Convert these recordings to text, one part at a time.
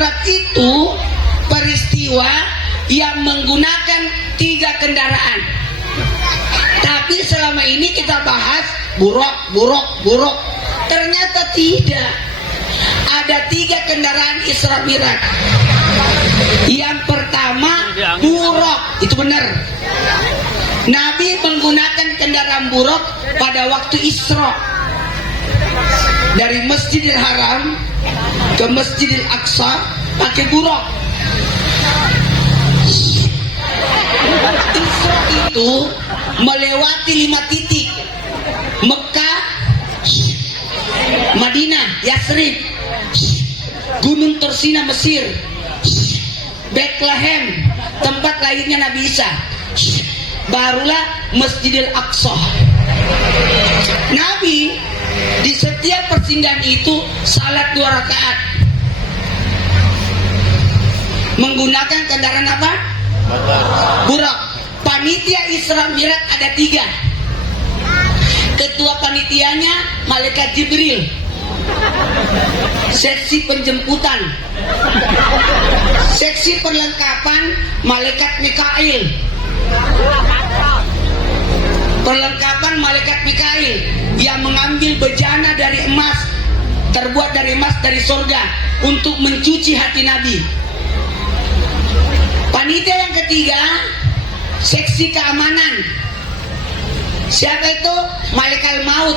Mi'raj itu peristiwa yang menggunakan 3 kendaraan. Tapi selama ini kita bahas buruk. Ternyata tidak. Ada 3 kendaraan Isra Mi'raj. Yang pertama buruk, itu benar. Nabi menggunakan kendaraan buruk pada waktu Isra. Dari Masjidil Haram ke Masjidil Aqsa pakai buruk. Isra itu melewati 5 titik: Mekah, Madinah, Yasrib, Gunung Tursina Mesir, Bethlehem tempat lahirnya Nabi Isa, barulah Masjidil Aqsa. Nabi di setiap persinggahan itu salat 2 rakaat menggunakan kendaraan apa? Buruk. Panitia Isra Mi'raj ada 3. Ketua panitianya malaikat Jibril. Seksi penjemputan, seksi perlengkapan malaikat Mikail. Perlengkapan malaikat Mikail yang mengambil bejana dari emas, terbuat dari emas dari surga untuk mencuci hati Nabi. Panitia yang ketiga, seksi keamanan. Siapa itu? Malaikat maut.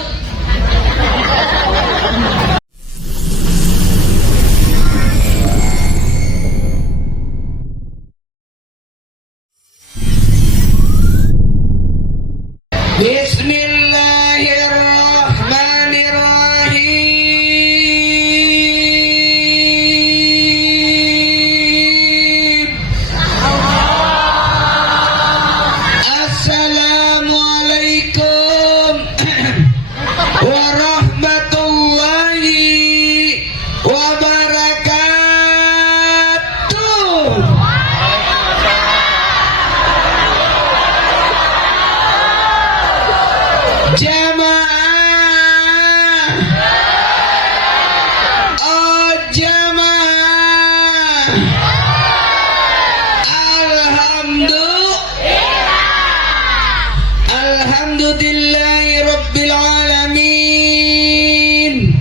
Bismillahirrahmanirrahim. Assalamualaikum warahmatullahi wabarakatuh. Jamaah, oh jamaah, alhamdulillahi rabbil alamin.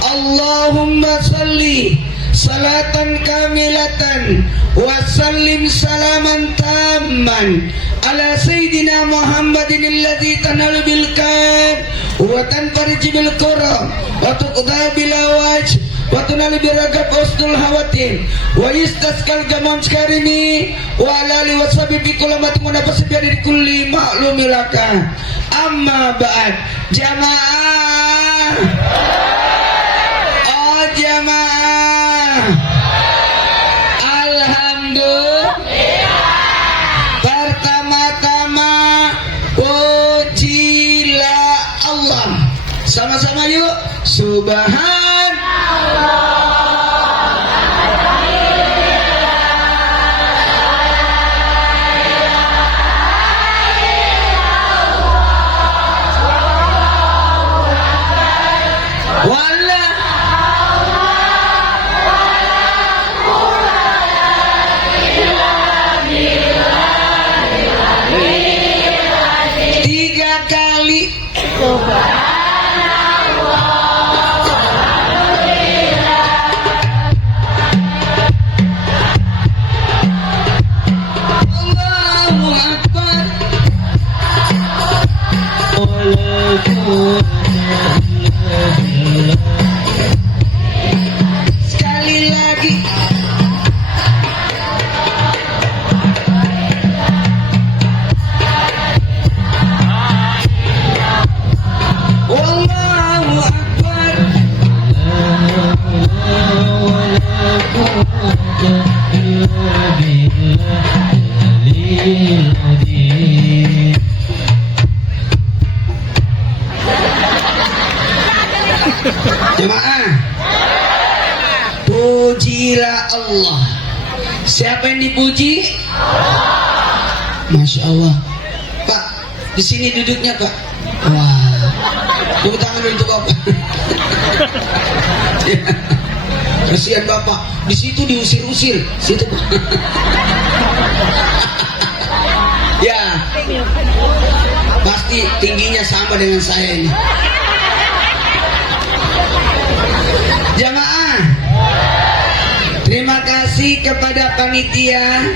Allahumma salli salatan kamilatan wa sallim salaman tamman ala sayyidina Muhammadin alladhi tanalu bil kan wa tanfarij bil qura wa tuqda bil awaj wa tunal bil ragab ustul hawatin wa yastasqal gamam skarimi wa alali wa sabibi kulamat munafas bi kulli ma'lumilaka. Amma ba'd. Jamaah, oh jamaah, alhamdulillah. Pertama-tama pujilah Allah. Sama-sama yuk. Subhanallah. Sekali lagi. Wallahu akbar. Jemaah, pujilah Allah. Siapa yang dipuji? Masya Allah. Pak, di sini duduknya Pak. Wah, tepuk tangan untuk apa? Kasihan bapak, di situ diusir-usir, situ. Ya, pasti tingginya sama dengan saya ini. Jamaah, terima kasih kepada panitia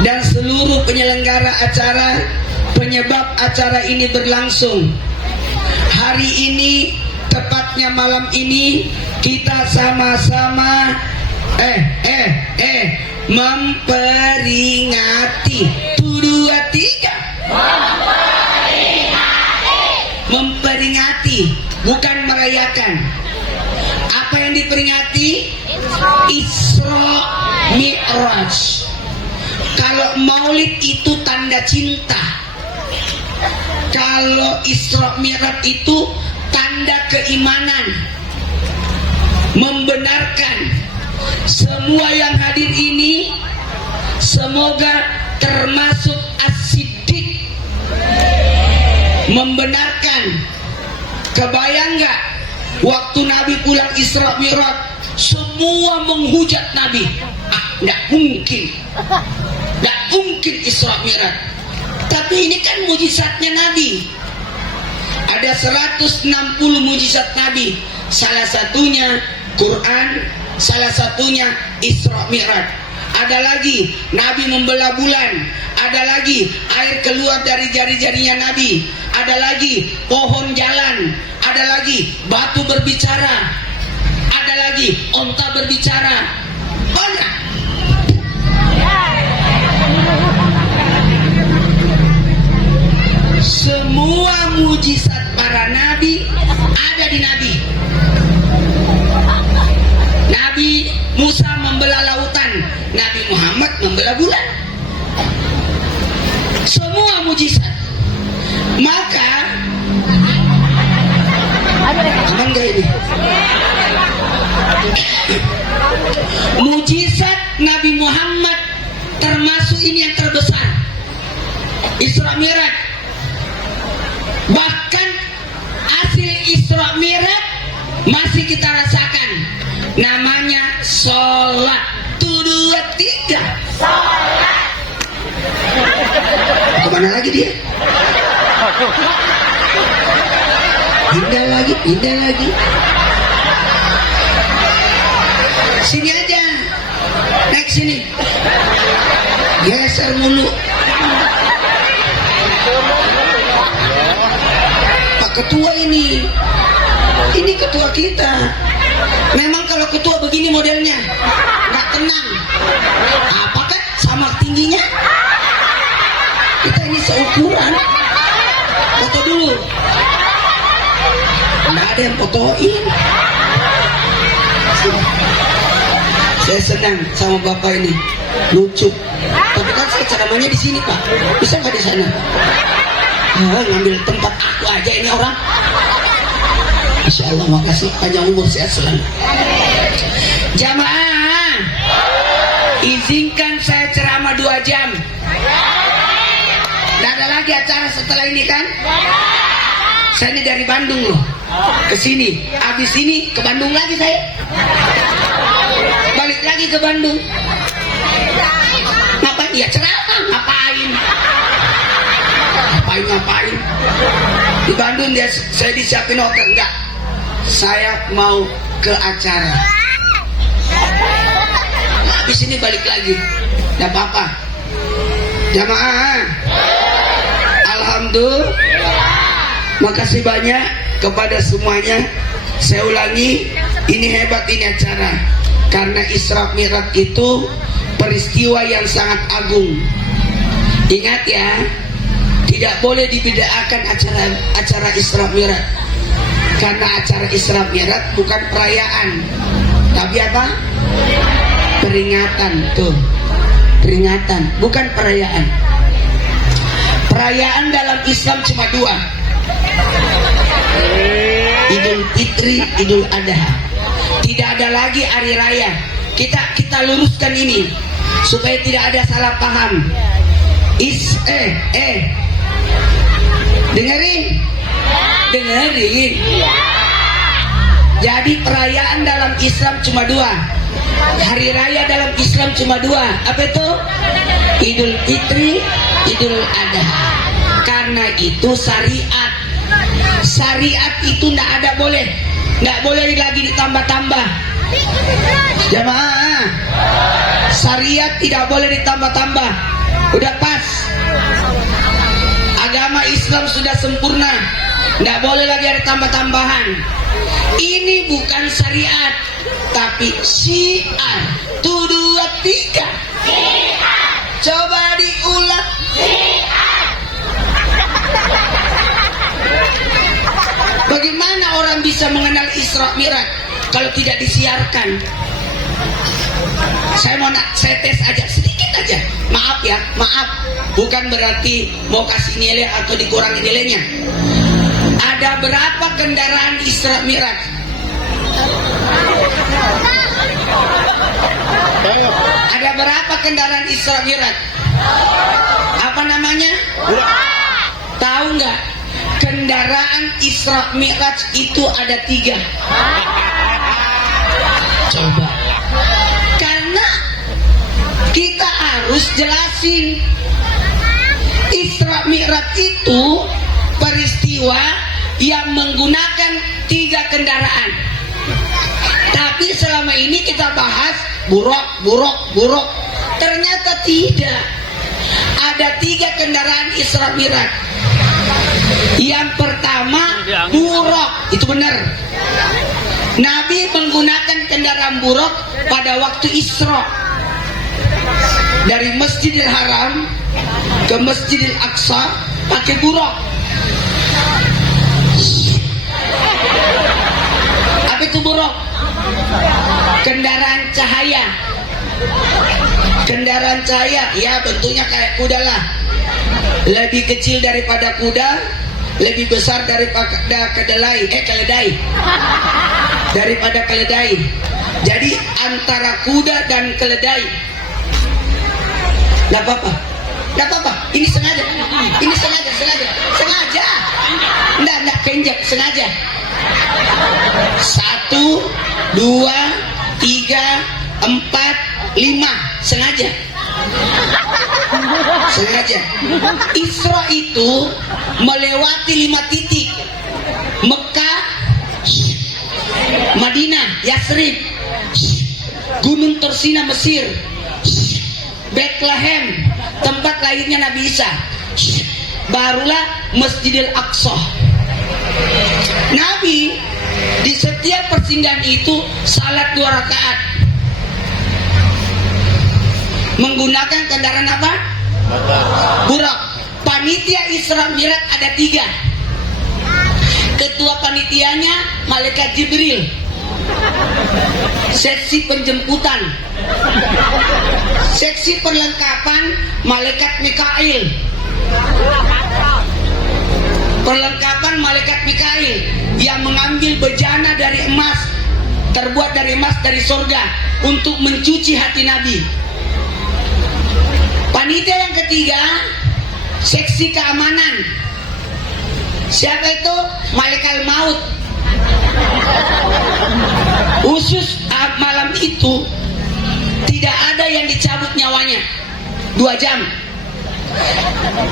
dan seluruh penyelenggara acara, penyebab acara ini berlangsung. Hari ini, tepatnya malam ini, kita sama-sama memperingati. 1, 2, 3. Memperingati, bukan merayakan. Apa yang diperingati? Isra Mi'raj. Kalau Maulid itu tanda cinta, kalau Isra Mi'raj itu tanda keimanan, membenarkan. Semua yang hadir ini semoga termasuk as-siddiq, membenarkan. Kebayang nggak waktu Nabi pulang Isra Mi'raj, semua menghujat Nabi. Nggak mungkin, nggak mungkin Isra Mi'raj. Tapi ini kan mujizatnya Nabi. Ada 160 mujizat Nabi. Salah satunya Quran, salah satunya Isra Mi'raj. Ada lagi Nabi membelah bulan, ada lagi air keluar dari jari-jarinya Nabi, ada lagi pohon jalan, ada lagi batu berbicara, ada lagi onta berbicara. Banyak. Semua mujizat para nabi ada di Nabi. Nabi Musa membelah lautan, Nabi Muhammad membelah bulan. Semua mujizat. Maka aman gak ini? Mujizat Nabi Muhammad termasuk ini yang terbesar, Isra Mi'raj. Bahkan hasil Isra Mi'raj masih kita rasakan, namanya sholat. 1, 2, 3. Sholat. Kemana lagi dia? Pindah lagi, pindah lagi. Sini aja, naik sini. Geser mulu. Pak Ketua ini ketua kita. Memang kalau ketua begini modelnya, nggak tenang. Apakah sama tingginya? Kita ini seukuran. Foto dulu. Nggak ada yang fotoin. Saya senang sama bapak ini, lucu. Tapi kan saya ceramahnya di sini Pak, bisa nggak di sana? Ngambil tempat aku aja ini orang. Insya Allah, makasih, panjang umur, sehat selalu. Jamaah, izinkan saya ceramah 2 jam. Tidak ada lagi acara setelah ini kan? Saya ini dari Bandung loh, ke sini. Habis ini ke Bandung lagi saya. Balik lagi ke Bandung. Ngapain? Ya ceramah, ngapain? Ngapain? Di Bandung saya disiapin hotel, enggak. Saya mau ke acara. Habis ini balik lagi. Tidak apa-apa. Jamaah, alhamdulillah. Makasih banyak kepada semuanya. Saya ulangi, ini hebat ini acara. Karena Isra Mi'raj itu peristiwa yang sangat agung. Ingat ya, tidak boleh dibedakan acara Isra Mi'raj. Karena acara Isra Mi'raj bukan perayaan, tapi apa? Peringatan. Tuh, peringatan, bukan perayaan. Perayaan dalam Islam cuma 2, Idul Fitri, Idul Adha. Tidak ada lagi hari raya. Kita luruskan ini supaya tidak ada salah paham. Dengerin. Jadi perayaan dalam Islam cuma dua. Hari raya dalam Islam cuma dua. Apa itu? Idul Fitri, Idul Adha. Karena itu syariat. Syariat itu tidak ada boleh. Tidak boleh lagi ditambah-tambah. Jamaah, syariat tidak boleh ditambah-tambah. Udah pas. Agama Islam sudah sempurna. Tidak boleh lagi ada tambah-tambahan. Ini bukan syariat, tapi syiar. 1, 2, 3. Syiar. Coba diulang. Syiar. Bagaimana orang bisa mengenal Isra Mi'raj kalau tidak disiarkan? Saya tes aja sedikit aja. Maaf ya, maaf. Bukan berarti mau kasih nilai atau dikurangi nilainya. Ada berapa kendaraan Isra Mi'raj? Ada berapa kendaraan Isra Mi'raj? Apa namanya? Tahu nggak? Kendaraan Isra Mi'raj itu ada 3. Coba. Karena kita harus jelasin. Isra Mi'raj itu peristiwa yang menggunakan 3 kendaraan. Tapi selama ini kita bahas buruk. Ternyata tidak. Ada 3 kendaraan Isra Mi'raj. Yang pertama buruk, itu benar. Nabi menggunakan kendaraan buruk pada waktu Isra. Dari Masjidil Haram ke Masjidil Aqsa pakai buruk. Apa itu buruk? Kendaraan cahaya. Kendaraan cahaya, ya bentuknya kayak kuda lah. Lebih kecil daripada kuda, lebih besar daripada keledai. Daripada keledai. Jadi antara kuda dan keledai. Nggak apa-apa. Ini sengaja. Nggak kenjak, sengaja. 1, 2, 3, 4, 5, sengaja. Isra itu melewati 5 titik. Mekah, Madinah, Yasrib, Gunung Tursina Mesir, Bethlehem, tempat lahirnya Nabi Isa, barulah Masjidil Aqsa. Nabi di setiap persinggahan itu salat 2 rakaat menggunakan kendaraan apa? Buruk. Panitia Isra Mi'raj ada 3. Ketua panitianya malaikat Jibril. Seksi penjemputan, seksi perlengkapan malaikat Mikail. Perlengkapan malaikat Mikail yang mengambil bejana dari emas, terbuat dari emas dari surga untuk mencuci hati Nabi. Panitia yang ketiga, seksi keamanan. Siapa itu? Malaikat maut. Khusus malam itu tidak ada yang dicabut nyawanya. 2 jam.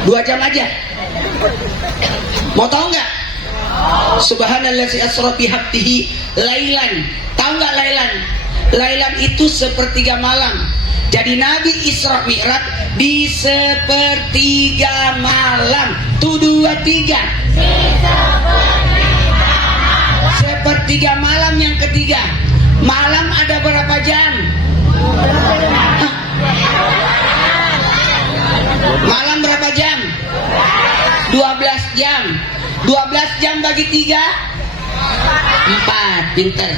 2 jam aja. Mau tahu nggak? Subhanallazi asra bi 'abdihi lailan. Tahu nggak lailan? Lailan itu sepertiga malam. Jadi Nabi Isra Mi'raj di sepertiga malam. 1, 2, 3. Sepertiga malam yang ketiga. Malam ada berapa jam? Malam berapa jam? 12 jam. 12 jam bagi 3 4. Pinter.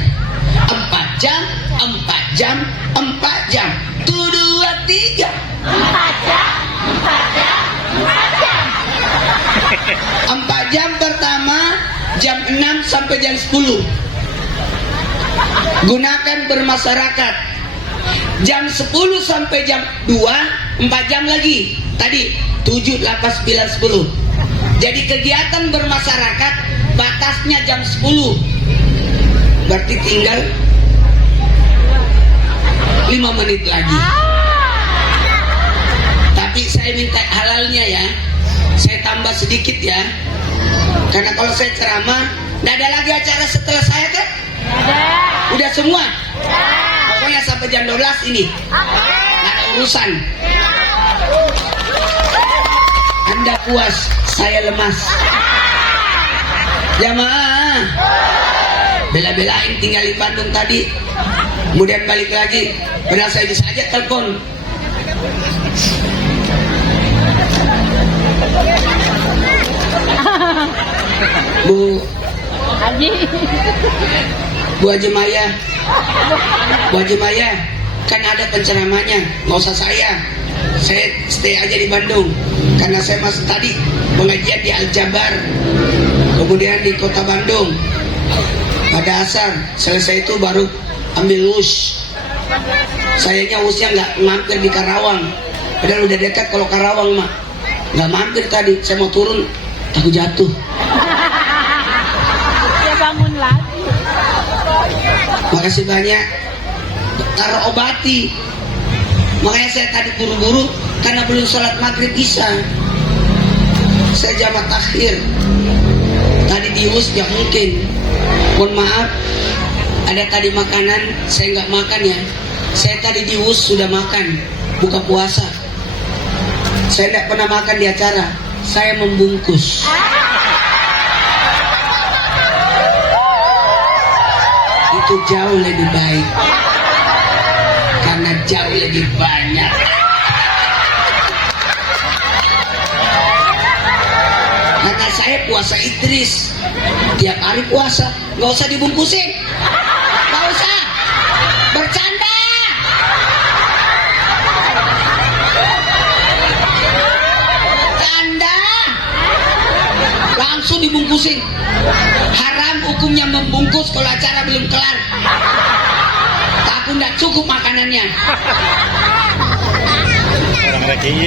4 jam 4 jam 4 jam. 1, 2, 3. 4 jam 4 jam pertama jam 6 sampai jam 10. Gunakan bermasyarakat. Jam 10 sampai jam 2 4 jam lagi. Tadi 7, 8, 9, 10. Jadi kegiatan bermasyarakat batasnya jam 10. berarti tinggal 5 menit lagi. Tapi saya minta halalnya ya, saya tambah sedikit ya, karena kalau saya ceramah nggak ada lagi acara setelah saya kan? Udah semua? Pokoknya sampai jam 12 ini nggak ada urusan. Anda puas, saya lemas. Jamaah bela-belain tinggal di Bandung tadi, kemudian balik lagi, padahal saya bisa aja telepon. Bu Haji Maya, Bu Haji Maya, kan ada penceramahnya, nggak usah saya stay aja di Bandung, karena saya masih tadi pengajian di Al-Jabar, kemudian di kota Bandung. Pada asar selesai itu baru ambil wus. Sayangnya wusnya nggak mampir di Karawang, padahal udah dekat. Kalau Karawang mah nggak mampir tadi. Saya mau turun takut jatuh. Ya bangun lagi. Makasih banyak. Taruh obati. Makanya saya tadi buru-buru karena belum sholat maghrib isya. Saya jamak takhir. Tadi di wus ya mungkin. Mohon maaf, ada tadi makanan saya nggak makan ya. Saya tadi di wus sudah makan, buka puasa. Saya tidak pernah makan di acara. Saya membungkus. Itu jauh lebih baik, karena jauh lebih banyak. Karena saya puasa Idris, tiap hari puasa, nggak usah dibungkusin, nggak usah bercanda. Canda, langsung dibungkusin. Haram hukumnya membungkus kalau acara belum kelar. Takut nggak cukup makanannya.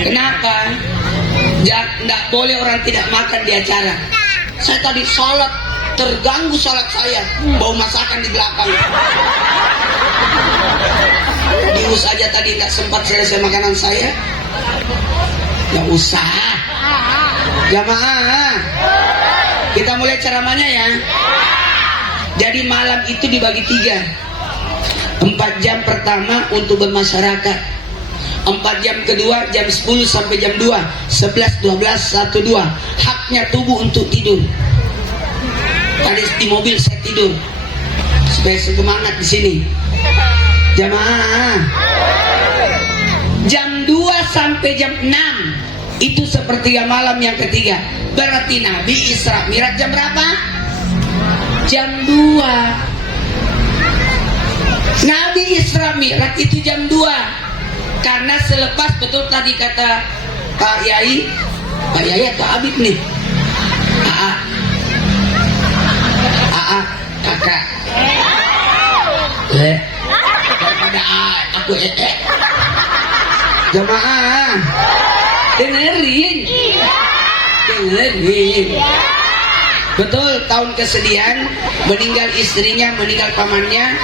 Kenapa? Nggak boleh orang tidak makan di acara. Saya tadi sholat, terganggu sholat saya, bau masakan di belakang. Dius aja tadi nggak sempat selesai makanan saya. Nggak usah. Jamaah, kita mulai ceramahnya ya. Jadi malam itu dibagi 3. 4 jam pertama untuk bermasyarakat, 4 jam kedua jam 10 sampai jam 2, 11, 12, 1, 2. Haknya tubuh untuk tidur. Tadi di mobil saya tidur supaya semangat di sini. Jamaah, jam 2 sampai jam 6 itu sepertiga malam yang ketiga. Berarti Nabi Isra Mi'raj jam berapa? Jam 2. Nabi Isra Mi'raj itu jam 2. Karena selepas, betul tadi kata Pak Yai atau Habib nih, Aa kakak, daripada aku Jamaah dengerin. Betul, tahun kesedihan meninggal istrinya, meninggal pamannya,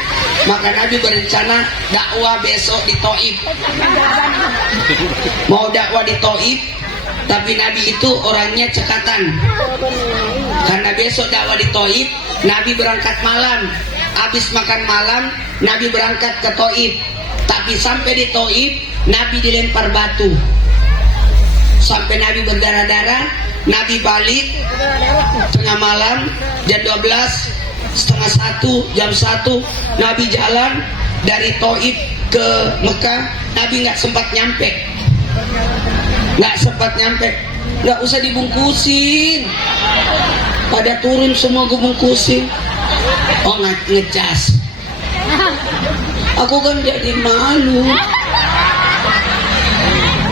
maka Nabi berencana dakwah besok di Taif. Mau dakwah di Taif, tapi Nabi itu orangnya cekatan. Karena besok dakwah di Taif, Nabi berangkat malam. Habis makan malam, Nabi berangkat ke Taif. Tapi sampai di Taif, Nabi dilempar batu. Sampai Nabi berdarah-darah. Nabi balik tengah malam jam 12, setengah 1, jam 1. Nabi jalan dari Taif ke Mekah. Nabi nggak sempat nyampe. Nggak usah dibungkusin. Pada turun semua gue bungkusin. Oh ngecas. Aku kan jadi malu.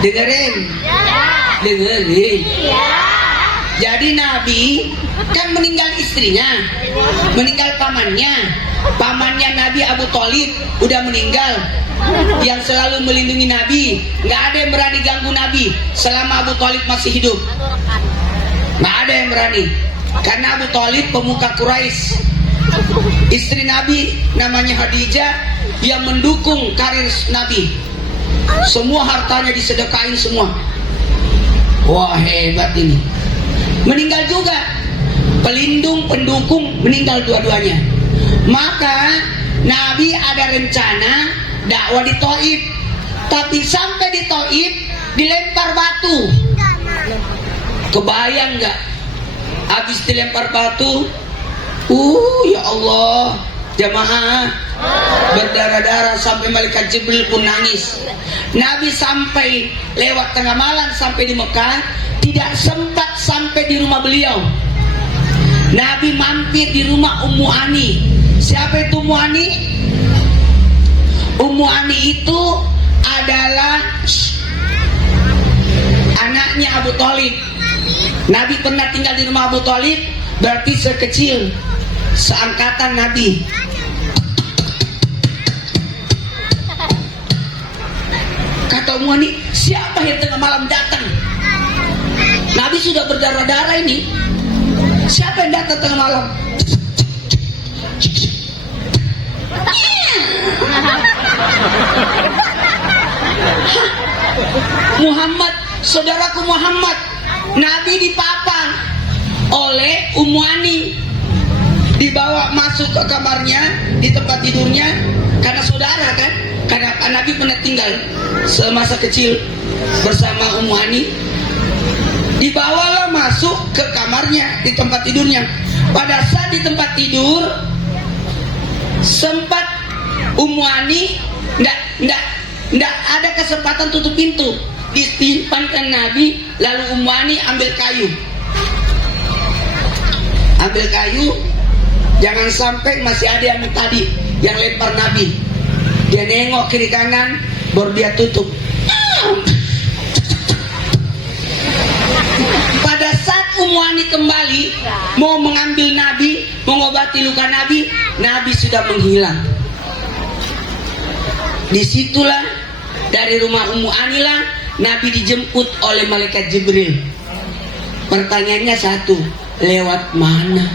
Dengerin. Jadi Nabi kan meninggal istrinya, meninggal pamannya Nabi Abu Thalib udah meninggal, yang selalu melindungi Nabi. Nggak ada yang berani ganggu Nabi selama Abu Thalib masih hidup. Nggak ada yang berani, karena Abu Thalib pemuka Quraisy. Istri Nabi namanya Khadijah yang mendukung karir Nabi. Semua hartanya disedekain semua. Wah, hebat ini. Meninggal juga. Pelindung, pendukung, meninggal dua-duanya. Maka Nabi ada rencana dakwah di Thaif. Tapi sampai di Thaif dilempar batu. Kebayang nggak? Habis dilempar batu, ya Allah, jamaah berdarah-darah sampai malaikat Jibril pun nangis. Nabi sampai lewat tengah malam sampai di Mekah, tidak sempat sampai di rumah beliau. Nabi mampir di rumah Ummu Ani. Siapa itu Ummu Ani? Ummu Ani itu adalah anaknya Abu Thalib. Nabi pernah tinggal di rumah Abu Thalib, berarti sekecil seangkatan Nabi. Kata Ummu Ani, siapa yang tengah malam datang? Nabi sudah berdarah-darah ini. Siapa yang datang tengah malam? Muhammad, saudaraku Muhammad. Nabi dipapang oleh Ummu Ani, dibawa masuk ke kamarnya, di tempat tidurnya, karena saudara kan, karena Nabi pernah tinggal semasa kecil bersama Ummu Ani. Dibawalah masuk ke kamarnya, di tempat tidurnya. Pada saat di tempat tidur, sempat Ummu Ani ndak ada kesempatan tutup pintu. Ditimpankan Nabi, lalu Ummu Ani ambil kayu, jangan sampai masih ada yang tadi yang lempar Nabi. Dia nengok kiri kanan, baru dia tutup. Pada saat Ummu Ani kembali mau mengambil Nabi, mengobati luka Nabi, Nabi sudah menghilang. Disitulah dari rumah Ummu Ani lah Nabi dijemput oleh malaikat Jibril. Pertanyaannya satu, lewat mana?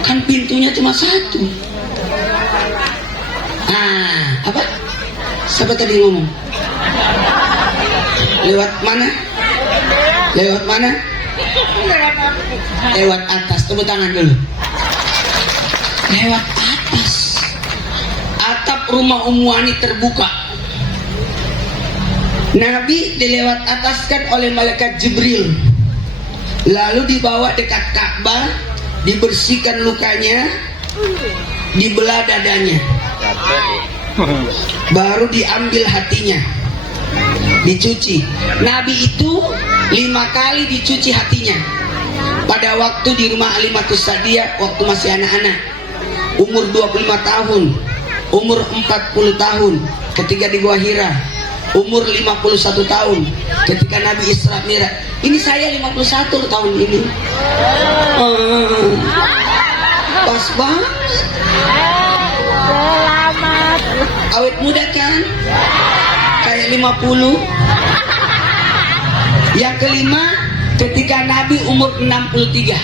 Kan pintunya cuma satu. Apa? Siapa tadi ngomong? Lewat mana? Lewat mana? Lewat atas. Tepuk tangan dulu. Lewat atas. Atap rumah Ummu Ani terbuka. Nabi dilewat ataskan oleh malaikat Jibril, lalu dibawa dekat Ka'bah, dibersihkan lukanya, dibelah dadanya, baru diambil hatinya, dicuci. Nabi itu 5 kali dicuci hatinya. Pada waktu di rumah Halimatus Sa'diyah, waktu masih anak-anak, umur 25 tahun, umur 40 tahun ketika di Gua Hira, umur 51 tahun ketika Nabi Isra Mi'raj. Ini saya 51 tahun ini. Pas banget. Selamat. Awet muda kan? Kayak 50. Yang kelima, ketika Nabi umur 63.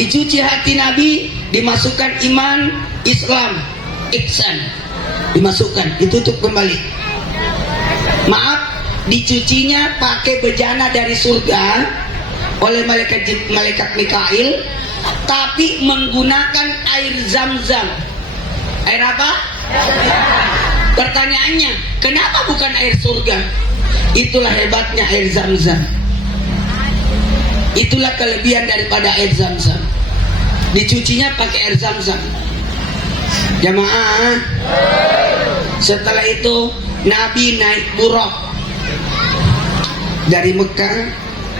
Dicuci hati Nabi, dimasukkan iman, Islam, ihsan. Dimasukkan, ditutup kembali. Maaf, dicucinya pakai bejana dari surga oleh malaikat Mikail, tapi menggunakan air Zam-Zam. Air apa? Pertanyaannya, kenapa bukan air surga? Itulah hebatnya air Zam-Zam. Itulah kelebihan daripada air Zam-Zam. Dicucinya pakai air Zam-Zam. Jamaah, setelah itu Nabi naik buraq dari Mekah.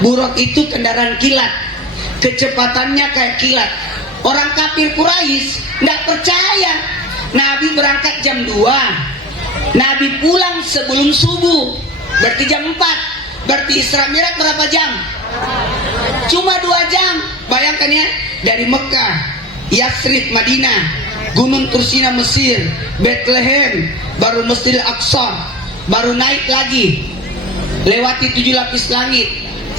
Buraq itu kendaraan kilat, kecepatannya kayak kilat. Orang kafir Quraisy tidak percaya. Nabi berangkat jam 2, Nabi pulang sebelum subuh, berarti jam 4. Berarti Isra Mi'raj berapa jam? Cuma 2 jam. Bayangkan ya, dari Mekah, Yathrib Madinah, Gunung Tursina Mesir, Bethlehem, baru Masjidil Aqsa, baru naik lagi, lewati 7 lapis langit,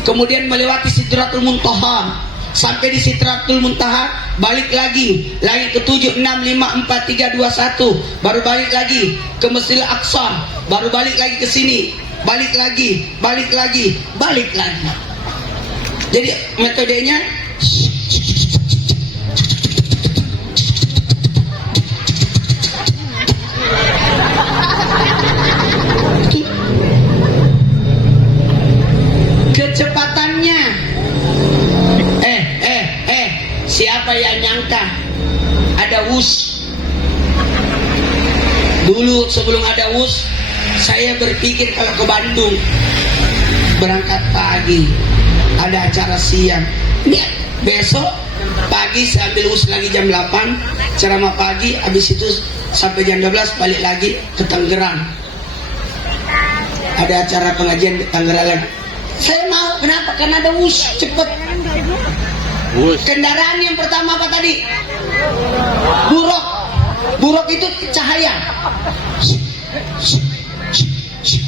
kemudian melewati Sidratul Muntaha, sampai di Sidratul Muntaha, balik lagi langit ke-7, 6, 5, 4, 3, 2, 1, baru balik lagi ke Masjidil Aqsa, baru balik lagi ke sini, balik lagi. Jadi metodenya kecepatannya. Siapa yang nyangka ada WUS? Dulu sebelum ada WUS, saya berpikir kalau ke Bandung berangkat pagi, ada acara siang. Nih, besok pagi saya ambil WUS lagi jam 8, ceramah pagi, habis itu sampai jam 12 balik lagi ke Tangerang. Ada acara pengajian di Tangerang. Saya mau, kenapa? Karena ada WUS, cepet. Kendaraan yang pertama apa tadi? Buruk itu cahaya.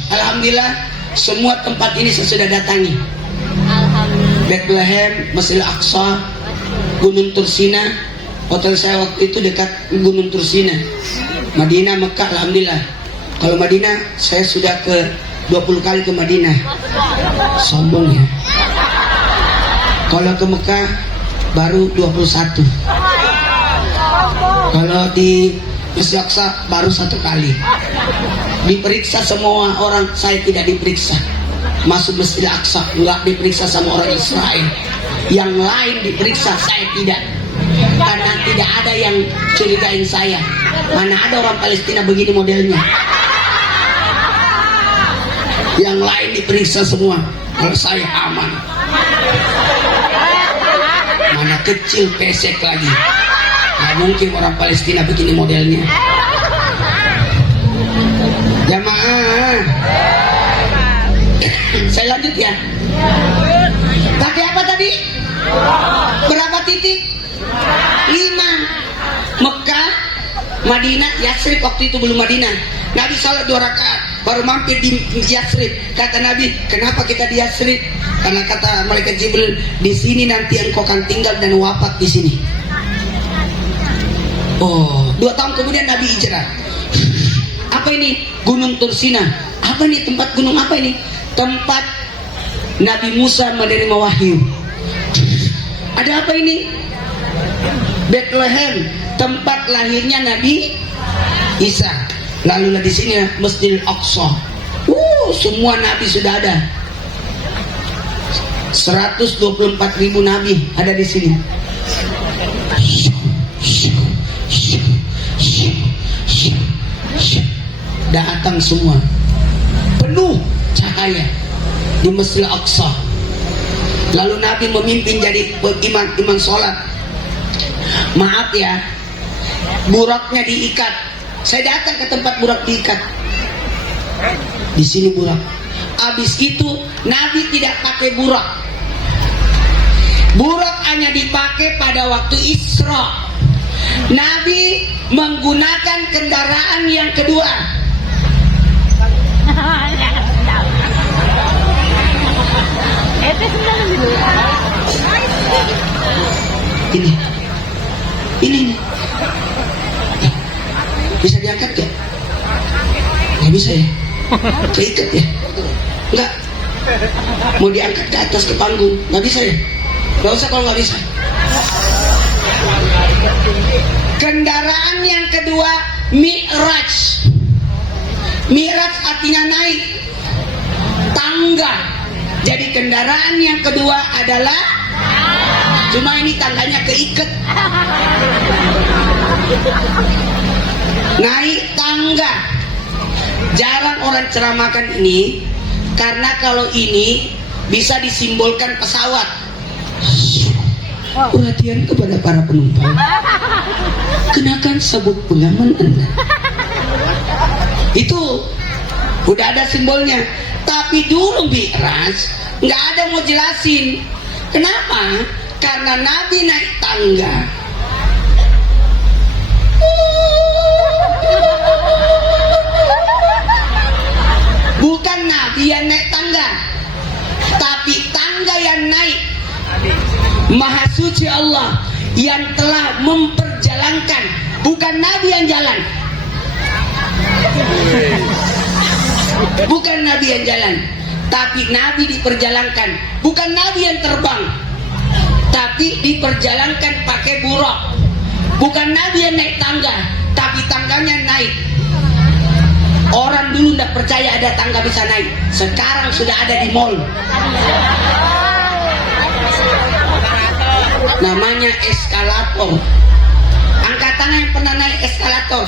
Alhamdulillah semua tempat ini saya sudah datangi. Bethlehem, Masjidil Aqsa, Gunung Tursina. Hotel saya waktu itu dekat Gunung Tursina. Madinah, Mekah, alhamdulillah. Kalau Madinah saya sudah ke 20 kali ke Madinah. Sombong ya. Kalau ke Mekah baru 21. Kalau di Masjid Aqsa baru 1 kali. Diperiksa semua orang, saya tidak diperiksa. Masuk Masjid Aqsa enggak diperiksa sama orang Israel. Yang lain diperiksa, saya tidak. Karena tidak ada yang curigain saya. Mana ada orang Palestina begini modelnya. Yang lain diperiksa semua. Kalau saya aman. Mana kecil pesek lagi. Nggak mungkin orang Palestina begini modelnya. Jamaah, saya lanjut ya. Pakai apa tadi? Berapa titik? 5. Mekah, Madinah, Yatsrib. Waktu itu belum Madinah. Nabi salat 2 rakaat, baru mampir di Yatsrib. Kata Nabi, kenapa kita di Yatsrib? Karena kata malaikat Jibril, di sini nanti engkau akan tinggal dan wafat di sini. Oh, 2 tahun kemudian Nabi hijrah. Apa ini? Gunung Tursina. Apa nih tempat gunung apa ini? Tempat Nabi Musa menerima wahyu. Ada apa ini? Bethlehem, tempat lahirnya Nabi Isa. Lalulah di sini Masjidil Aqsa. Semua nabi sudah ada. 124.000 nabi ada di sini. Datang semua, penuh cahaya di Masjidil Aqsa. Lalu Nabi memimpin jadi imam sholat. Maaf ya, buraknya diikat. Saya datang ke tempat burak diikat. Di sini burak. Habis itu Nabi tidak pakai burak. Burak hanya dipakai pada waktu Isra. Nabi menggunakan kendaraan yang kedua. Ini bisa diangkat gak? Nggak bisa ya? Keikat ya? Enggak. Mau diangkat ke atas ke panggung? Nggak bisa ya? Nggak usah kalau nggak bisa. Kendaraan yang kedua, Mi'raj. Mi'raj artinya naik tangga. Jadi kendaraan yang kedua adalah, cuma ini tangganya keikat. Naik tangga. Jarang orang ceramahkan ini, karena kalau ini bisa disimbolkan pesawat. Perhatian kepada para penumpang, kenakan sabuk pengaman Anda. Itu udah ada simbolnya. Tapi dulu Mi'raj nggak ada mau jelasin. Kenapa? Karena Nabi naik tangga. Bukan Nabi yang naik tangga, tapi tangga yang naik. Maha suci Allah yang telah memperjalankan, bukan Nabi yang jalan. Bukan Nabi yang jalan, tapi Nabi diperjalankan. Bukan Nabi yang terbang, tapi diperjalankan pakai buraq. Bukan Nabi yang naik tangga, tapi tangganya naik. Orang dulu tidak percaya ada tangga bisa naik, sekarang sudah ada di mall. Namanya eskalator. Angkat tangan yang pernah naik eskalator.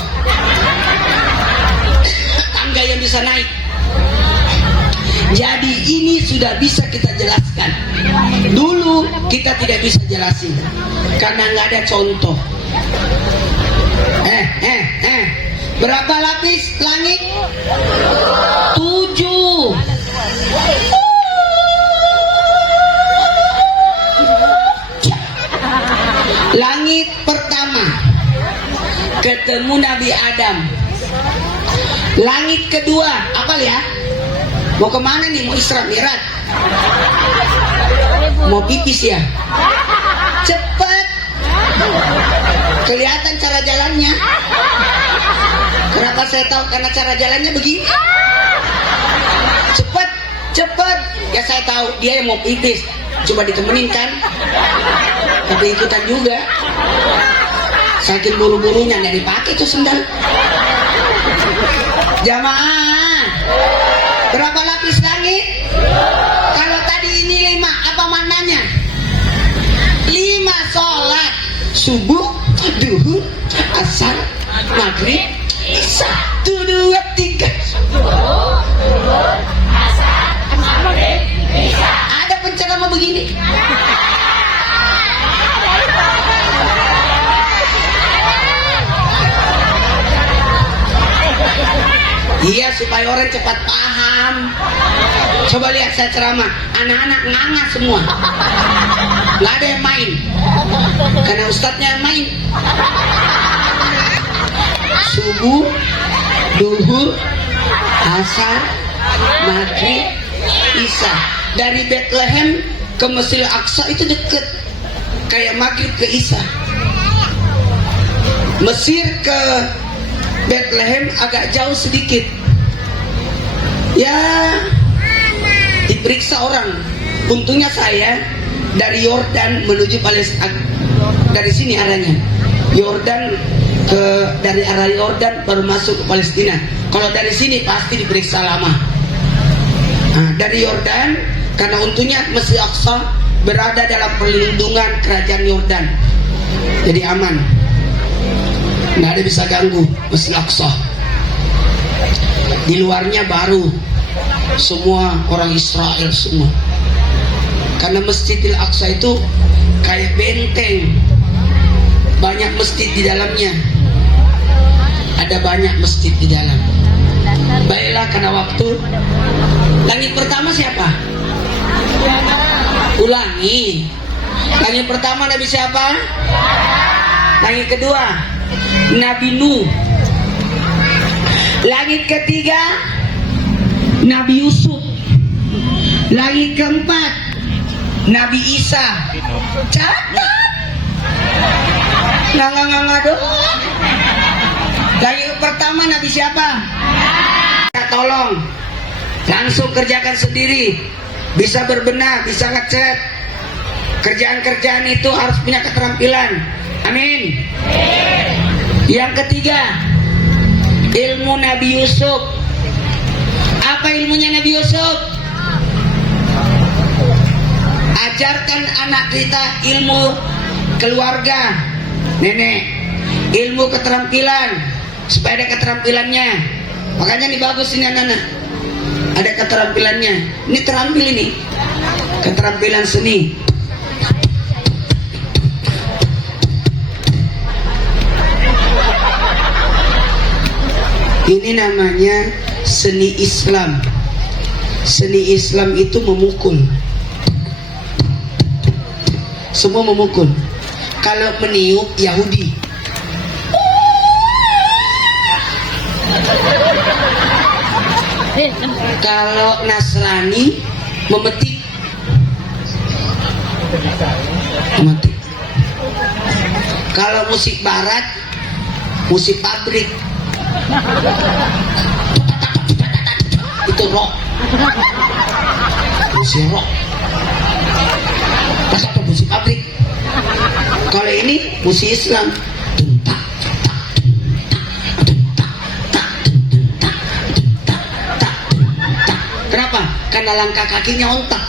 Tangga yang bisa naik. Jadi ini sudah bisa kita jelaskan. Dulu kita tidak bisa jelasin karena nggak ada contoh. Berapa lapis langit? 7. Langit pertama ketemu Nabi Adam. Langit kedua, apa ya? Mau kemana nih? Mau Isra Mi'raj? Mau pipis ya? Cepet. Kelihatan cara jalannya. Kenapa saya tahu? Karena cara jalannya begini. Cepet, cepet. Ya saya tahu dia yang mau pipis. Coba ditemenin kan? Tapi ikutan juga. Saking buru-burunya nggak dipakai tuh sendal. Jamaah, berapa lapis langit? Kalau tadi ini 5, apa maknanya? 5 sholat subuh, duhur, asar, maghrib, isya. 1, 2, 3. Ada penceramah begini. Iya, supaya orang cepat paham. Coba lihat saya ceramah, anak-anak nganga semua, nggak ada yang main, karena ustadznya yang main. Subuh, duhur, asar, maghrib, isya. Dari Bethlehem ke Mesir Aqsa itu deket, kayak maghrib ke isya. Mesir ke Bethlehem agak jauh sedikit. Ya, diperiksa orang. Untungnya saya dari Yordan menuju Palestina. Dari sini arahnya. Yordan dari arah Yordan baru masuk ke Palestina. Kalau dari sini pasti diperiksa lama. Nah, dari Yordan, karena untungnya Mesir Aqsa berada dalam perlindungan kerajaan Yordan, jadi aman. Nggak ada bisa ganggu Mesir Aqsa. Di luarnya baru semua orang Israel semua. Karena Masjidil Aqsa itu kayak benteng, banyak masjid di dalamnya. Ada banyak masjid di dalam. Baiklah, karena waktu. Langit pertama siapa? Ulangi. Langit pertama Nabi siapa? Langit kedua Nabi Nuh. Langit ketiga Nabi Yusuf. Langit keempat Nabi Isa. Catat. Nggak dong. Langit pertama Nabi siapa? Tolong langsung kerjakan sendiri. Bisa berbenah, bisa ngecat. Kerjaan-kerjaan itu harus punya keterampilan. Amin. Yang ketiga, ilmu Nabi Yusuf. Apa ilmunya Nabi Yusuf? Ajarkan anak kita ilmu keluarga, nenek, ilmu keterampilan, supaya ada keterampilannya. Makanya ini bagus ini anak-anak, ada keterampilannya. Ini terampil ini, keterampilan seni. Ini namanya seni Islam. Seni Islam itu memukul. Semua memukul. Kalau meniup Yahudi. Kalau Nasrani memetik. Memetik. Kalau musik barat, musik pabrik. Itu rock. Musik rock. Atau musik pabrik. Kalau ini musik Islam. Kenapa? Karena langkah kakinya ontak.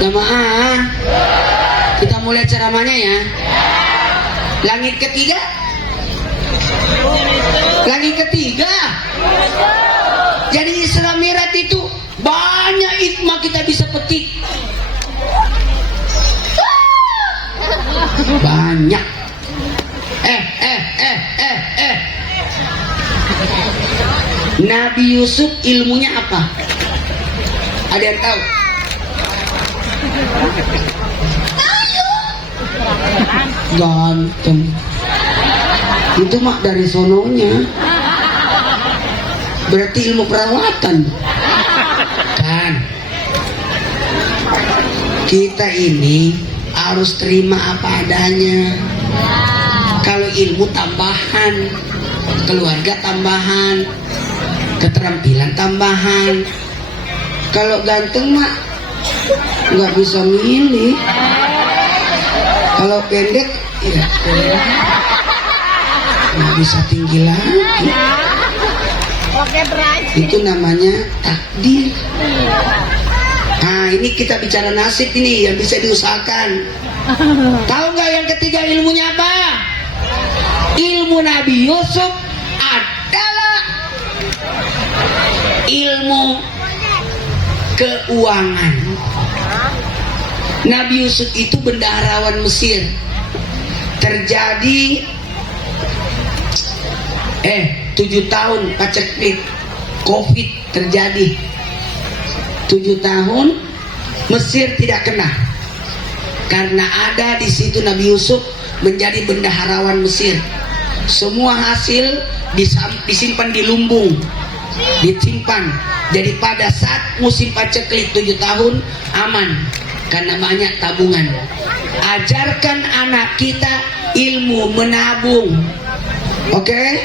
Jamaah, kita mulai ceramahnya ya. Langit ketiga. Langit ketiga. Jadi Isra Mi'raj itu banyak hikmah kita bisa petik. Banyak. Nabi Yusuf ilmunya apa? Ada yang tahu? Ganteng. Itu mah dari sononya. Berarti ilmu perawatan. Kan? Kita ini harus terima apa adanya. Kalau ilmu tambahan, keluarga tambahan, keterampilan tambahan. Kalau ganteng mah nggak bisa milih. Kalau pendek ya nggak bisa tinggi lagi. Itu namanya takdir. Nah ini kita bicara nasib ini yang bisa diusahakan. Tahu nggak yang ketiga ilmunya apa? Ilmu Nabi Yusuf adalah ilmu keuangan. Nabi Yusuf itu bendaharawan Mesir. Terjadi 7 tahun paceklik Covid terjadi. 7 tahun Mesir tidak kena. Karena ada di situ Nabi Yusuf menjadi bendaharawan Mesir. Semua hasil disimpan di lumbung, disimpan. Jadi pada saat musim paceklik 7 tahun aman karena banyak tabungan. Ajarkan anak kita ilmu menabung. Oke?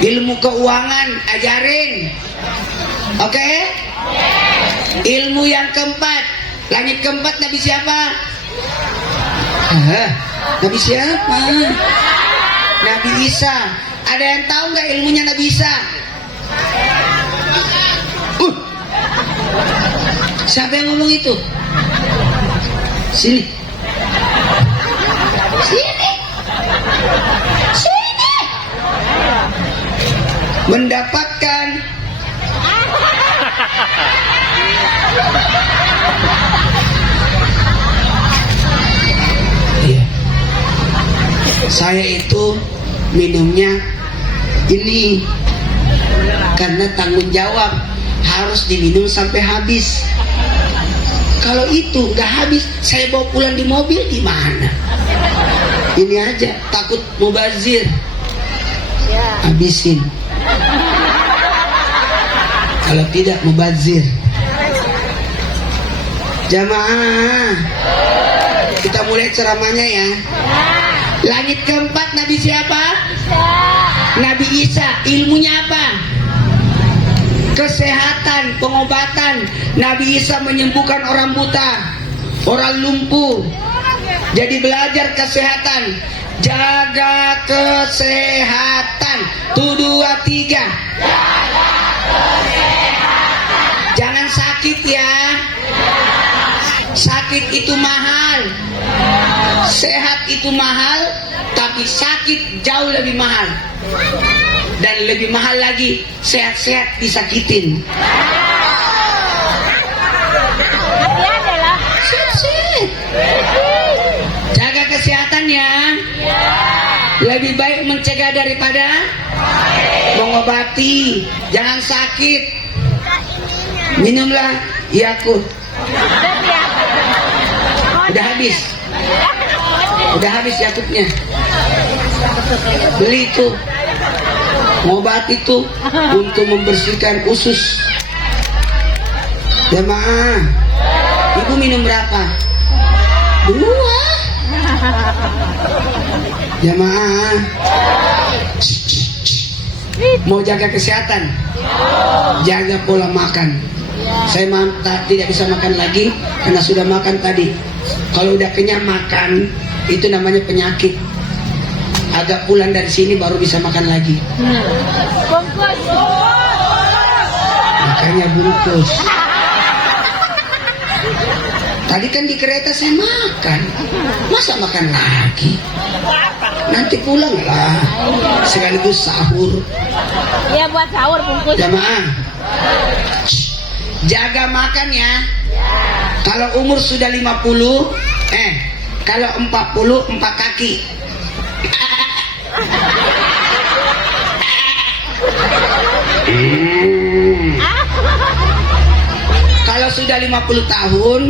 Ilmu keuangan ajarin. Oke? Ilmu yang keempat. Langit keempat Nabi siapa? Nabi siapa? Nabi Isa. Ada yang tahu nggak ilmunya Nabi Isa? Siapa yang ngomong itu? Sini. Sini. Sini. Mendapatkan iya. Saya itu minumnya ini karena tanggung jawab harus diminum sampai habis. Kalau itu nggak habis, saya bawa pulang di mobil gimana? Ini aja takut mubazir. Habisin. Kalau tidak mubazir. Jamaah, kita mulai ceramahnya ya. Langit keempat Nabi siapa? Nabi Isa. Ilmunya apa? Kesehatan, pengobatan. Nabi Isa menyembuhkan orang buta, orang lumpuh. Jadi belajar kesehatan. Jaga kesehatan. 1, 2, 3. Jaga kesehatan. Jangan sakit ya. Sakit itu mahal. Sehat itu mahal, tapi sakit jauh lebih mahal. Dan lebih mahal lagi, sehat-sehat disakitin. Sehat-sehat. Jaga kesehatan ya. Lebih baik mencegah daripada mengobati. Jangan sakit. Minumlah Yakult. Udah habis. Udah habis Yakultnya. Beli itu. Obat itu untuk membersihkan usus. Jamaah, ibu minum berapa? 2. Jamaah, mau jaga kesehatan, jaga pola makan. Saya tidak bisa makan lagi karena sudah makan tadi. Kalau udah kenyang makan, itu namanya penyakit. Agak pulang dari sini baru bisa makan lagi. Makanya bungkus. Tadi kan di kereta saya makan, masa makan lagi? Nanti pulang lah, sekaligus sahur. Iya buat sahur bungkus. Jamaah, jaga makan ya. Kalau umur sudah 50, kalau 40 4 kaki. Kalau sudah 50 tahun,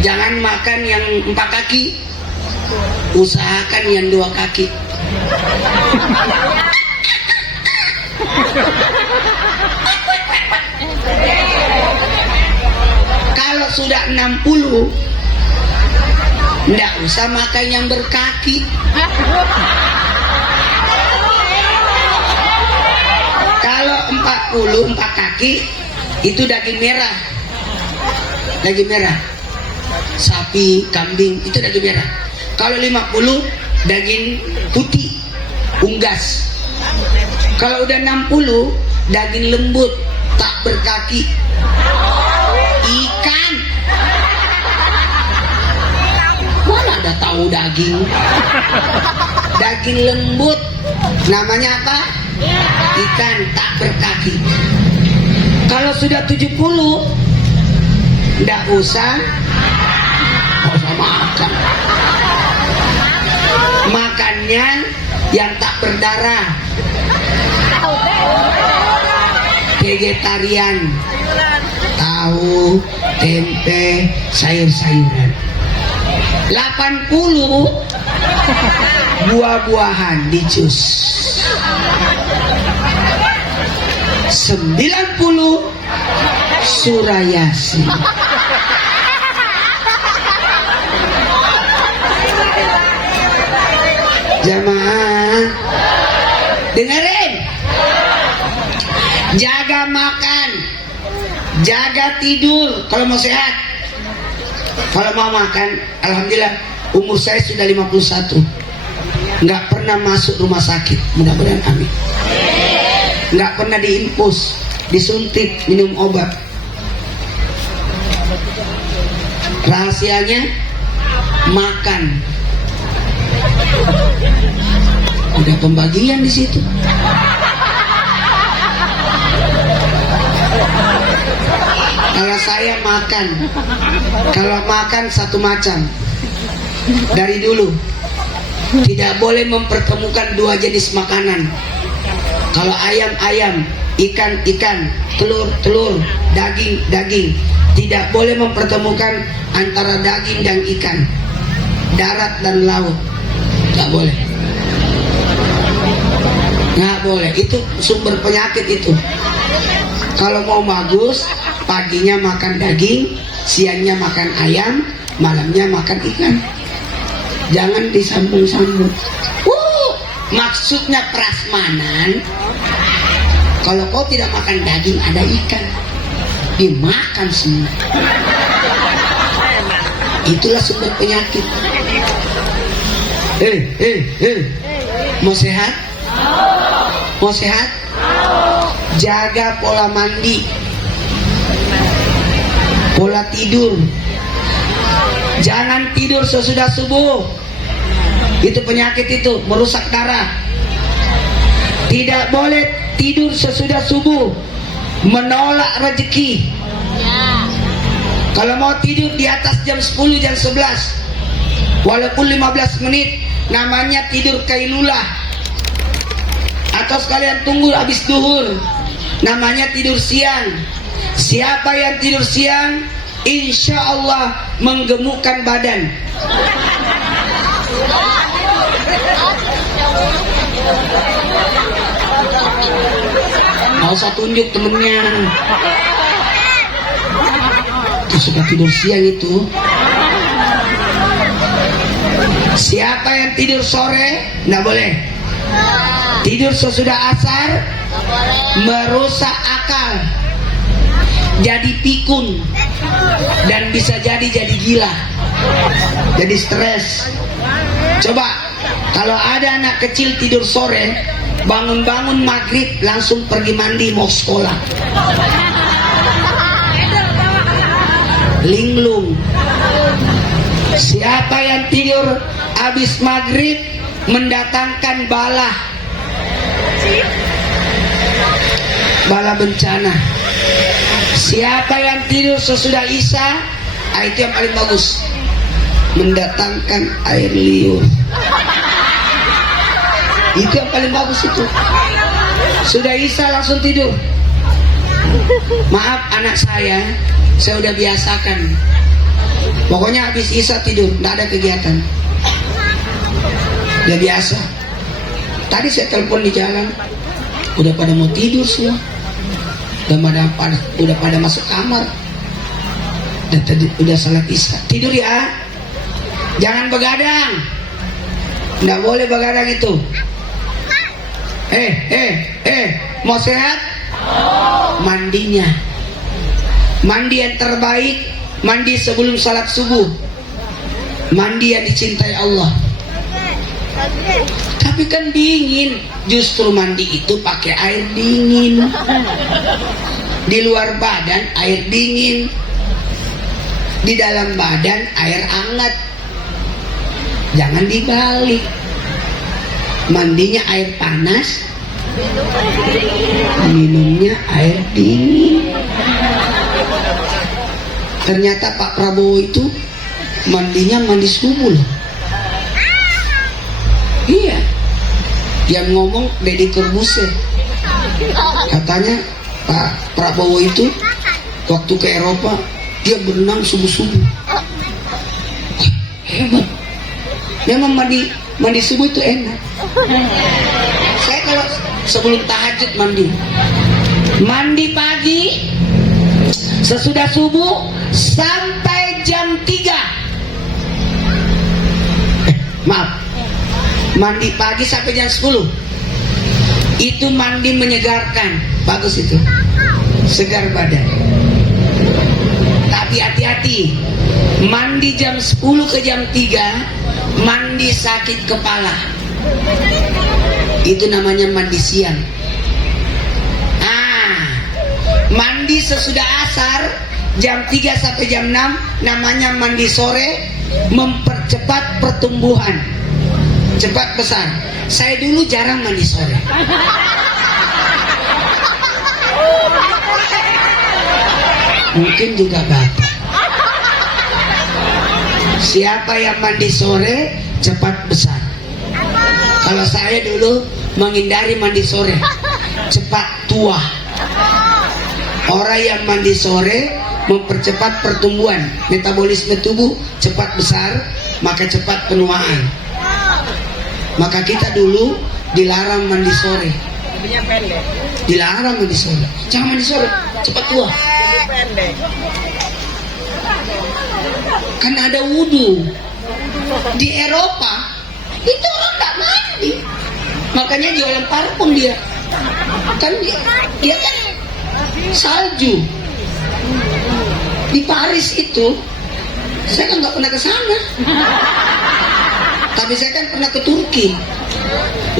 jangan makan yang 4 kaki, usahakan yang 2 kaki. Kalau sudah 60, nggak usah makan yang berkaki. Kalau 40 4 kaki itu daging merah. Daging merah. Sapi, kambing itu daging merah. Kalau 50 daging putih, unggas. Kalau udah 60 daging lembut, tak berkaki. Ikan. Mana ada tahu daging? Daging lembut. Namanya apa? Ikan tak berkaki. Kalau sudah 70, nggak usah makan. Makannya yang tak berdarah. Vegetarian. Tahu, tempe, sayur-sayuran. 80 buah-buahan di jus. 90 surah Yasin. Jamaah, dengerin. Jaga makan, jaga tidur kalau mau sehat. Kalau mau makan, alhamdulillah umur saya sudah 51, nggak pernah masuk rumah sakit, mudah-mudahan amin. Nggak pernah diinfus, disuntik, minum obat. Rahasianya makan. Udah pembagian di situ. Kalau saya makan, kalau makan satu macam dari dulu, tidak boleh mempertemukan 2 jenis makanan. Kalau ayam, ikan, telur, daging, tidak boleh mempertemukan antara daging dan ikan, darat dan laut, nggak boleh. Nggak boleh, itu sumber penyakit itu. Kalau mau bagus, paginya makan daging, siangnya makan ayam, malamnya makan ikan. Jangan disambung-sambung. Maksudnya prasmanan. Kalau kau tidak makan daging, ada ikan, dimakan semua. Itulah sumber penyakit. Mau sehat? Mau sehat? Jaga pola mandi, pola tidur. Jangan tidur sesudah subuh. Itu penyakit, itu merusak darah. Tidak boleh tidur sesudah subuh, menolak rezeki. Kalau mau tidur di atas jam 10, jam 11, walaupun 15 menit, namanya tidur kailulah. Atau sekalian tunggu habis duhur, namanya tidur siang. Siapa yang tidur siang, insya Allah menggemukkan badan. Nggak usah tunjuk temennya. suka tidur siang itu. Siapa yang tidur sore nggak boleh. Tidur sesudah asar merusak akal, jadi pikun, dan bisa jadi gila, jadi stres. Coba kalau ada anak kecil tidur sore, bangun-bangun maghrib langsung pergi mandi mau sekolah, linglung. Siapa yang tidur habis maghrib mendatangkan bala bencana. Siapa yang tidur sesudah isya, itu yang paling bagus, mendatangkan air liur. Itu yang paling bagus itu. Sudah isya langsung tidur. Maaf anak saya udah biasakan. Pokoknya habis isya tidur, tidak ada kegiatan. Udah biasa. Tadi saya telepon di jalan, udah pada mau tidur semua. Udah pada masuk kamar. Dan tadi udah salat isya. Tidur ya. Jangan begadang. Nggak boleh begadang itu. Mau sehat? Mandinya. Mandi yang terbaik, mandi sebelum salat subuh. Mandi yang dicintai Allah. Tapi kan dingin. Justru mandi itu pakai air dingin. Di luar badan air dingin, di dalam badan air hangat. Jangan dibalik. Mandinya air panas, minumnya air dingin. Ternyata Pak Prabowo itu mandinya mandi subuh loh. Iya. Yang ngomong Deddy Corbuzier. Katanya Pak Prabowo itu waktu ke Eropa dia berenang subuh-subuh. Hebat. Memang mandi subuh itu enak. Saya kalau sebelum tahajud mandi pagi sesudah subuh sampai jam 3. Mandi pagi sampai jam 10. Itu mandi menyegarkan. Bagus itu. Segar badan. Tapi hati-hati. Mandi jam 10 ke jam 3, mandi sakit kepala. Itu namanya mandi siang. Mandi sesudah asar jam 3 sampai jam 6 namanya mandi sore, mempercepat pertumbuhan, cepat besar. Saya dulu jarang mandi sore. Mungkin juga Bapak. Siapa yang mandi sore cepat besar. Kalau saya dulu menghindari mandi sore, cepat tua. Orang yang mandi sore mempercepat pertumbuhan, metabolisme tubuh cepat besar, maka cepat penuaan. Maka kita dulu dilarang mandi sore. Dilarang mandi sore. Jangan mandi sore, cepat tua. Kan ada wudhu. Di Eropa itu orang tak mandi, makanya jualan parfum dia. Kan dia kan salju. Di Paris itu saya kan nggak pernah ke sana, tapi saya kan pernah ke Turki.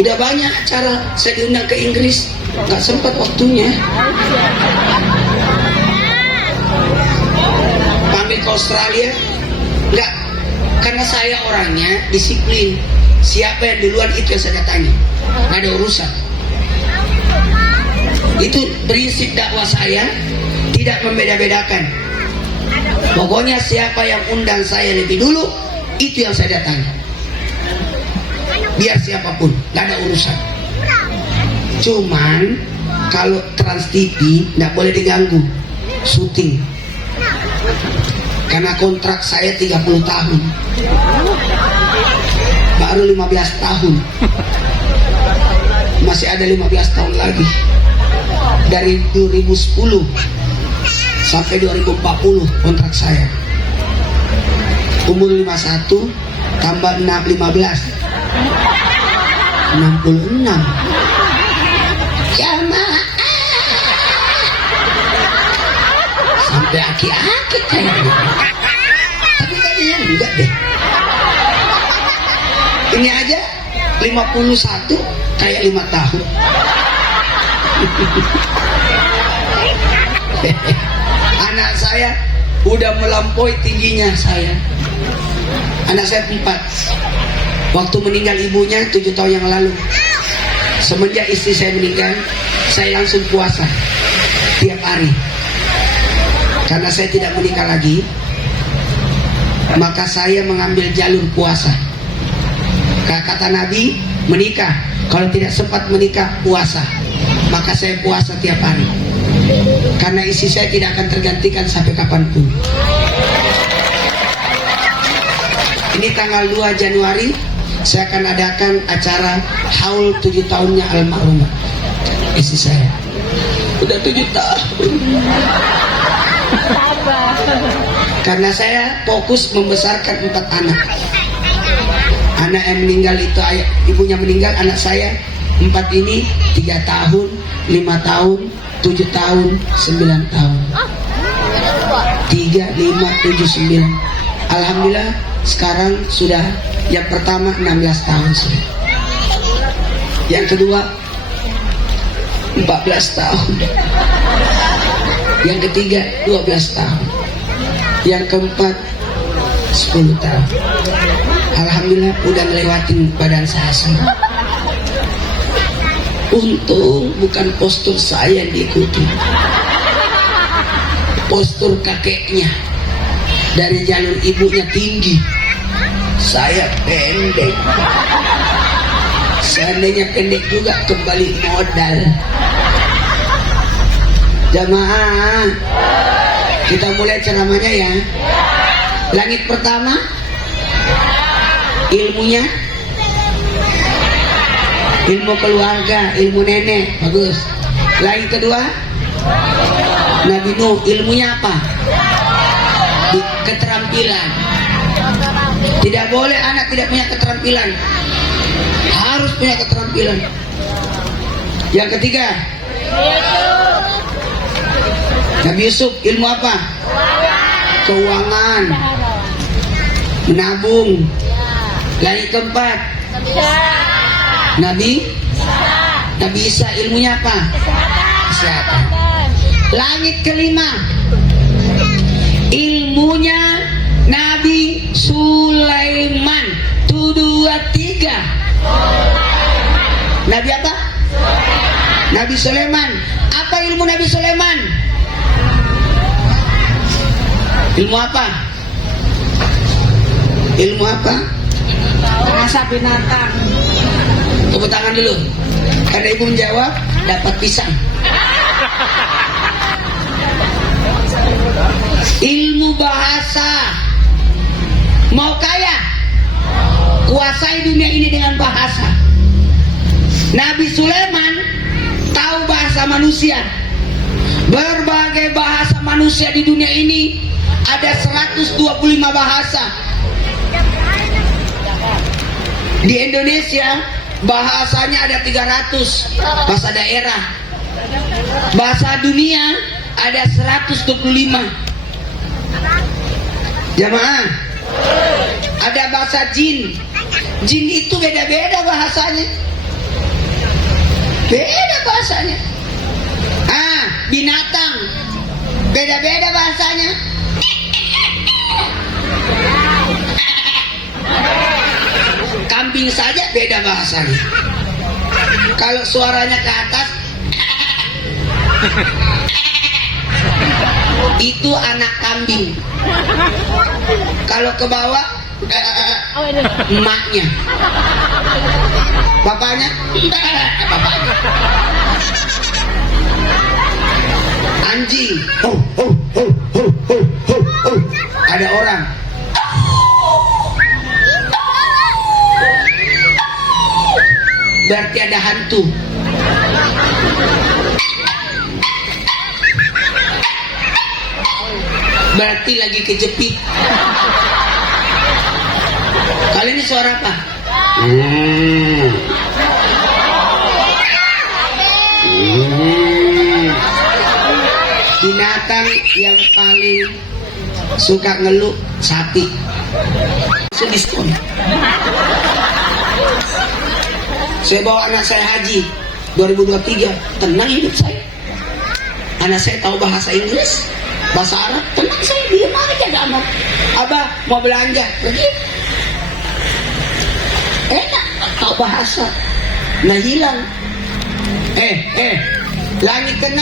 Udah banyak acara, saya diundang ke Inggris, nggak sempat waktunya. Panggil ke Australia, nggak, karena saya orangnya disiplin. Siapa yang duluan itu yang saya datangi, nggak ada urusan. Itu prinsip dakwah saya, tidak membeda-bedakan. Pokoknya siapa yang undang saya lebih dulu, itu yang saya datangi. Biar siapapun, nggak ada urusan. Cuman kalau Trans TV nggak boleh diganggu syuting, karena kontrak saya 30 tahun, baru 15 tahun, masih ada 15 tahun lagi. Dari 2010 sampai 2040 kontrak saya. Umur 51 tambah 15 66. Jamaah sampai aki-aki kayaknya. Tapi kayaknya enggak deh. Ini aja 51 kayak 5 tahun. Anak saya udah melampaui tingginya saya. Anak saya 4. Waktu meninggal ibunya 7 tahun yang lalu. Semenjak istri saya meninggal, saya langsung puasa tiap hari. Karena saya tidak menikah lagi, maka saya mengambil jalur puasa. Kata Nabi, menikah. Kalau tidak sempat menikah, puasa. Maka saya puasa tiap hari. Karena istri saya tidak akan tergantikan sampai kapanpun. Ini tanggal 2 Januari saya akan adakan acara haul 7 tahunnya almarhumah istri saya. Udah 7 tahun. Karena saya fokus membesarkan 4 anak. Anak yang meninggal itu ibunya meninggal, anak saya 4 ini 3 tahun, 5 tahun, 7 tahun, 9 tahun. 3, 5, 7, 9. Alhamdulillah sekarang sudah yang pertama 16 tahun sudah. Yang kedua 14 tahun. Yang ketiga 12 tahun. Yang keempat 10 tahun. Alhamdulillah udah ngelewatin badan saya semua. Untung bukan postur saya yang diikuti, postur kakeknya. Dari jalur ibunya tinggi, saya pendek. Seandainya pendek juga kembali modal. Jamaah, kita mulai ceramahnya ya. Langit pertama, ilmunya, ilmu keluarga, ilmu nenek, bagus. Langit kedua, Nabi Nuh, ilmunya apa? Keterampilan. Tidak boleh anak tidak punya keterampilan, harus punya keterampilan. Yang ketiga, Nabi Yusuf, ilmu apa? Keuangan, menabung. Langit keempat, Nabi Isa, ilmunya apa? Kesehatan. Langit kelima, ilmunya Nabi Sulaiman. 1, 2, 3. Nabi apa? Nabi Sulaiman. Apa ilmu Nabi Sulaiman? Ilmu apa? Ilmu apa? Rasa binatang. Tepuk tangan dulu. Karena ibu menjawab, dapat pisang. Ilmu bahasa. Mau kaya? Kuasai dunia ini dengan bahasa. Nabi Sulaiman tahu bahasa manusia. Berbagai bahasa manusia di dunia ini ada 125 bahasa. Di Indonesia bahasanya ada 300 bahasa daerah. Bahasa dunia ada 125. Jamaah, ada bahasa jin. Jin itu beda-beda bahasanya. Beda bahasanya. Binatang beda-beda bahasanya. Kambing saja beda bahasanya. Kalau suaranya ke atas, itu anak kambing. Kalau ke bawah, emaknya. Bapaknya, bapaknya. Anjing, ada orang. Berarti ada hantu. Berarti lagi kejepit. Kali ini suara apa? Binatang yang paling suka ngeluh sapi. Diskon. Saya bawa anak saya haji 2023, tenang hidup saya. Anak saya tahu bahasa Inggris, bahasa Arab, tenang saya, diam aja gak mau. Abah mau belanja, pergi. Enak, tahu bahasa. Nah hilang. Langit ke-6.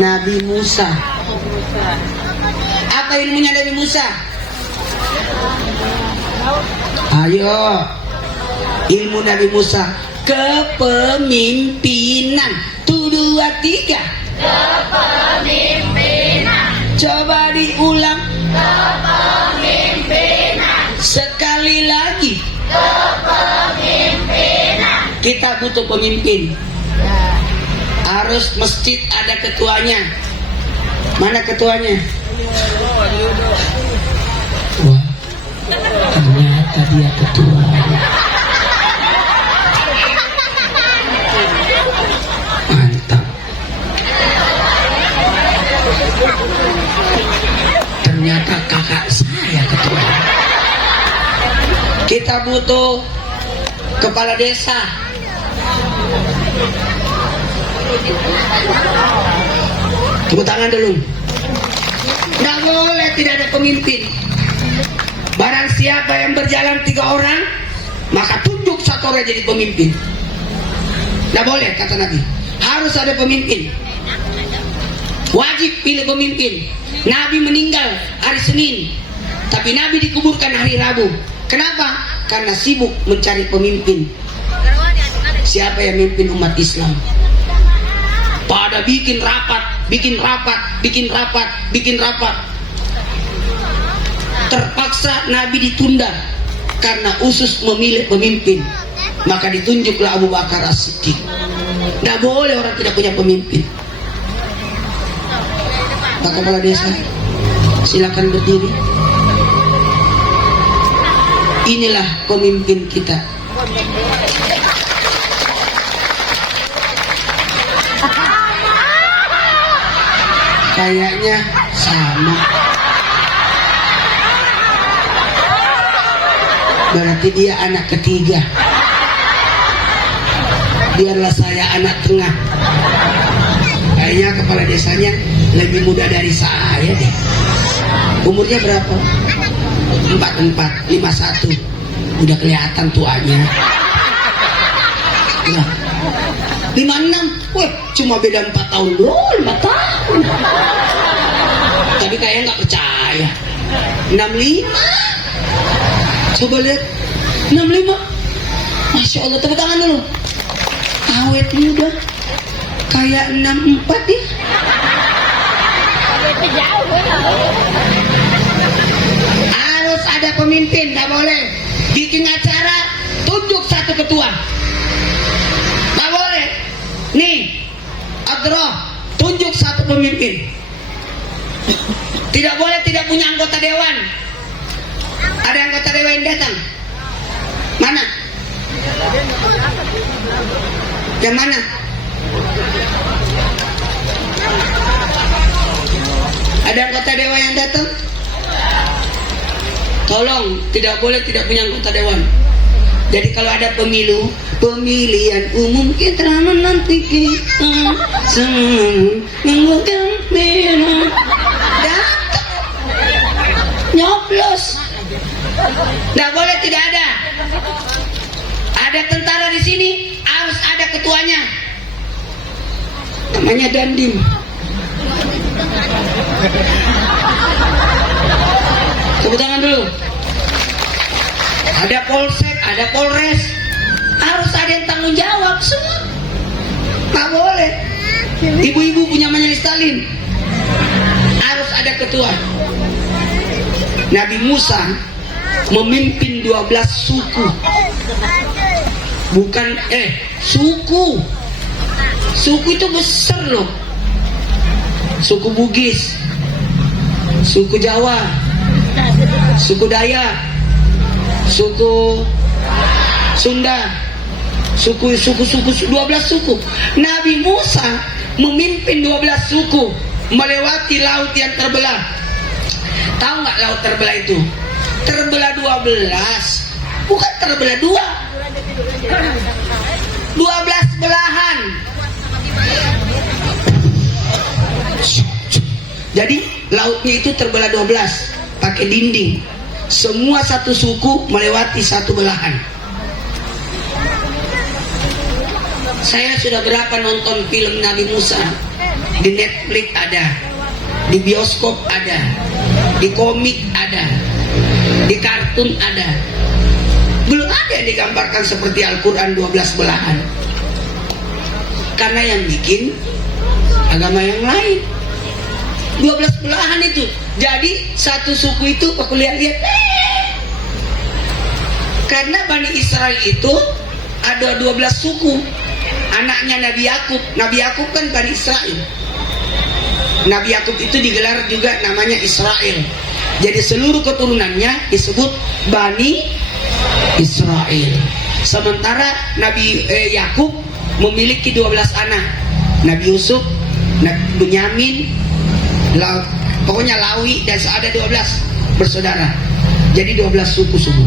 Nabi Musa. Apa ilmunya Nabi Musa? Ayo, ilmu Nabi Musa. Kepemimpinan. 1, 2, 3. Kepemimpinan. Coba diulang. Kepemimpinan. Sekali lagi. Kepemimpinan. Kita butuh pemimpin. Harus masjid ada ketuanya. Mana ketuanya? Wah, ternyata dia ketua. Mantap. Ternyata kakak saya ketua. Kita butuh kepala desa. Tepuk tangan dulu. Tidak boleh tidak ada pemimpin. Barang siapa yang berjalan 3 orang, maka tunjuk 1 orang jadi pemimpin. Tidak boleh, kata Nabi. Harus ada pemimpin. Wajib pilih pemimpin. Nabi meninggal hari Senin, tapi Nabi dikuburkan hari Rabu. Kenapa? Karena sibuk mencari pemimpin. Siapa yang memimpin umat Islam? Pada bikin rapat. Terpaksa Nabi ditunda karena usus memilih pemimpin. Maka ditunjuklah Abu Bakar As-Siddiq. Tidak boleh orang tidak punya pemimpin. Pak Kepala Desa, silakan berdiri. Inilah pemimpin kita. Kayaknya sama. Berarti dia anak ketiga. Biarlah saya anak tengah. Kayaknya kepala desanya lebih muda dari saya deh. Umurnya berapa? 51. Udah kelihatan tuanya. Nah, 56. Wah, cuma beda 4 tahun doang, 5 tahun. Tapi kayaknya nggak percaya. 65. Coba lihat. 65. Masya Allah, tepuk tangan dulu. Awet muda. Kayak 64 ya. Harus ada pemimpin, nggak boleh bikin acara tunjuk 1 ketua. Nggak boleh. Nih, Adroh, tunjuk 1 pemimpin. Tidak boleh tidak punya anggota dewan. Ada anggota dewan yang datang? Mana? Yang mana? Ada anggota dewan yang datang? Tolong, tidak boleh tidak punya anggota dewan. Jadi kalau ada pemilihan umum, kita menanti kita semua menggunakan pilihan. Datang, nyoblos. Tidak boleh tidak ada. Ada tentara di sini, harus ada ketuanya. Namanya Dandim. Tepuk tangan dulu. Ada polsek, ada polres, harus ada yang tanggung jawab semua. Tak boleh. Ibu-ibu punya majelis taklim, harus ada ketua. Nabi Musa memimpin 12 suku. Bukan suku. Suku itu besar loh. suku Bugis, suku Jawa, suku Dayak, suku Sunda, suku 12 suku. Nabi Musa memimpin 12 suku melewati laut yang terbelah. Tahu nggak laut terbelah itu? Terbelah 12, bukan terbelah 12 belahan. Jadi lautnya itu terbelah 12 pakai dinding. Semua satu suku melewati satu belahan. Saya sudah berapa nonton film Nabi Musa? Di Netflix ada, di bioskop ada, di komik ada, di kartun ada. Belum ada yang digambarkan seperti Al-Quran 12 belahan. Karena yang bikin agama yang lain. 12 belahan itu. Jadi satu suku itu aku lihat-lihat. Karena Bani Israel itu ada 12 suku. Anaknya Nabi Yakub. Nabi Yakub kan Bani Israel. Nabi Yakub itu digelar juga namanya Israel. Jadi seluruh keturunannya disebut Bani Israel. Sementara Nabi Yakub memiliki 12 anak. Nabi Yusuf, Bunyamin, pokoknya Lawi, dan ada 12 bersaudara. Jadi 12 suku semua.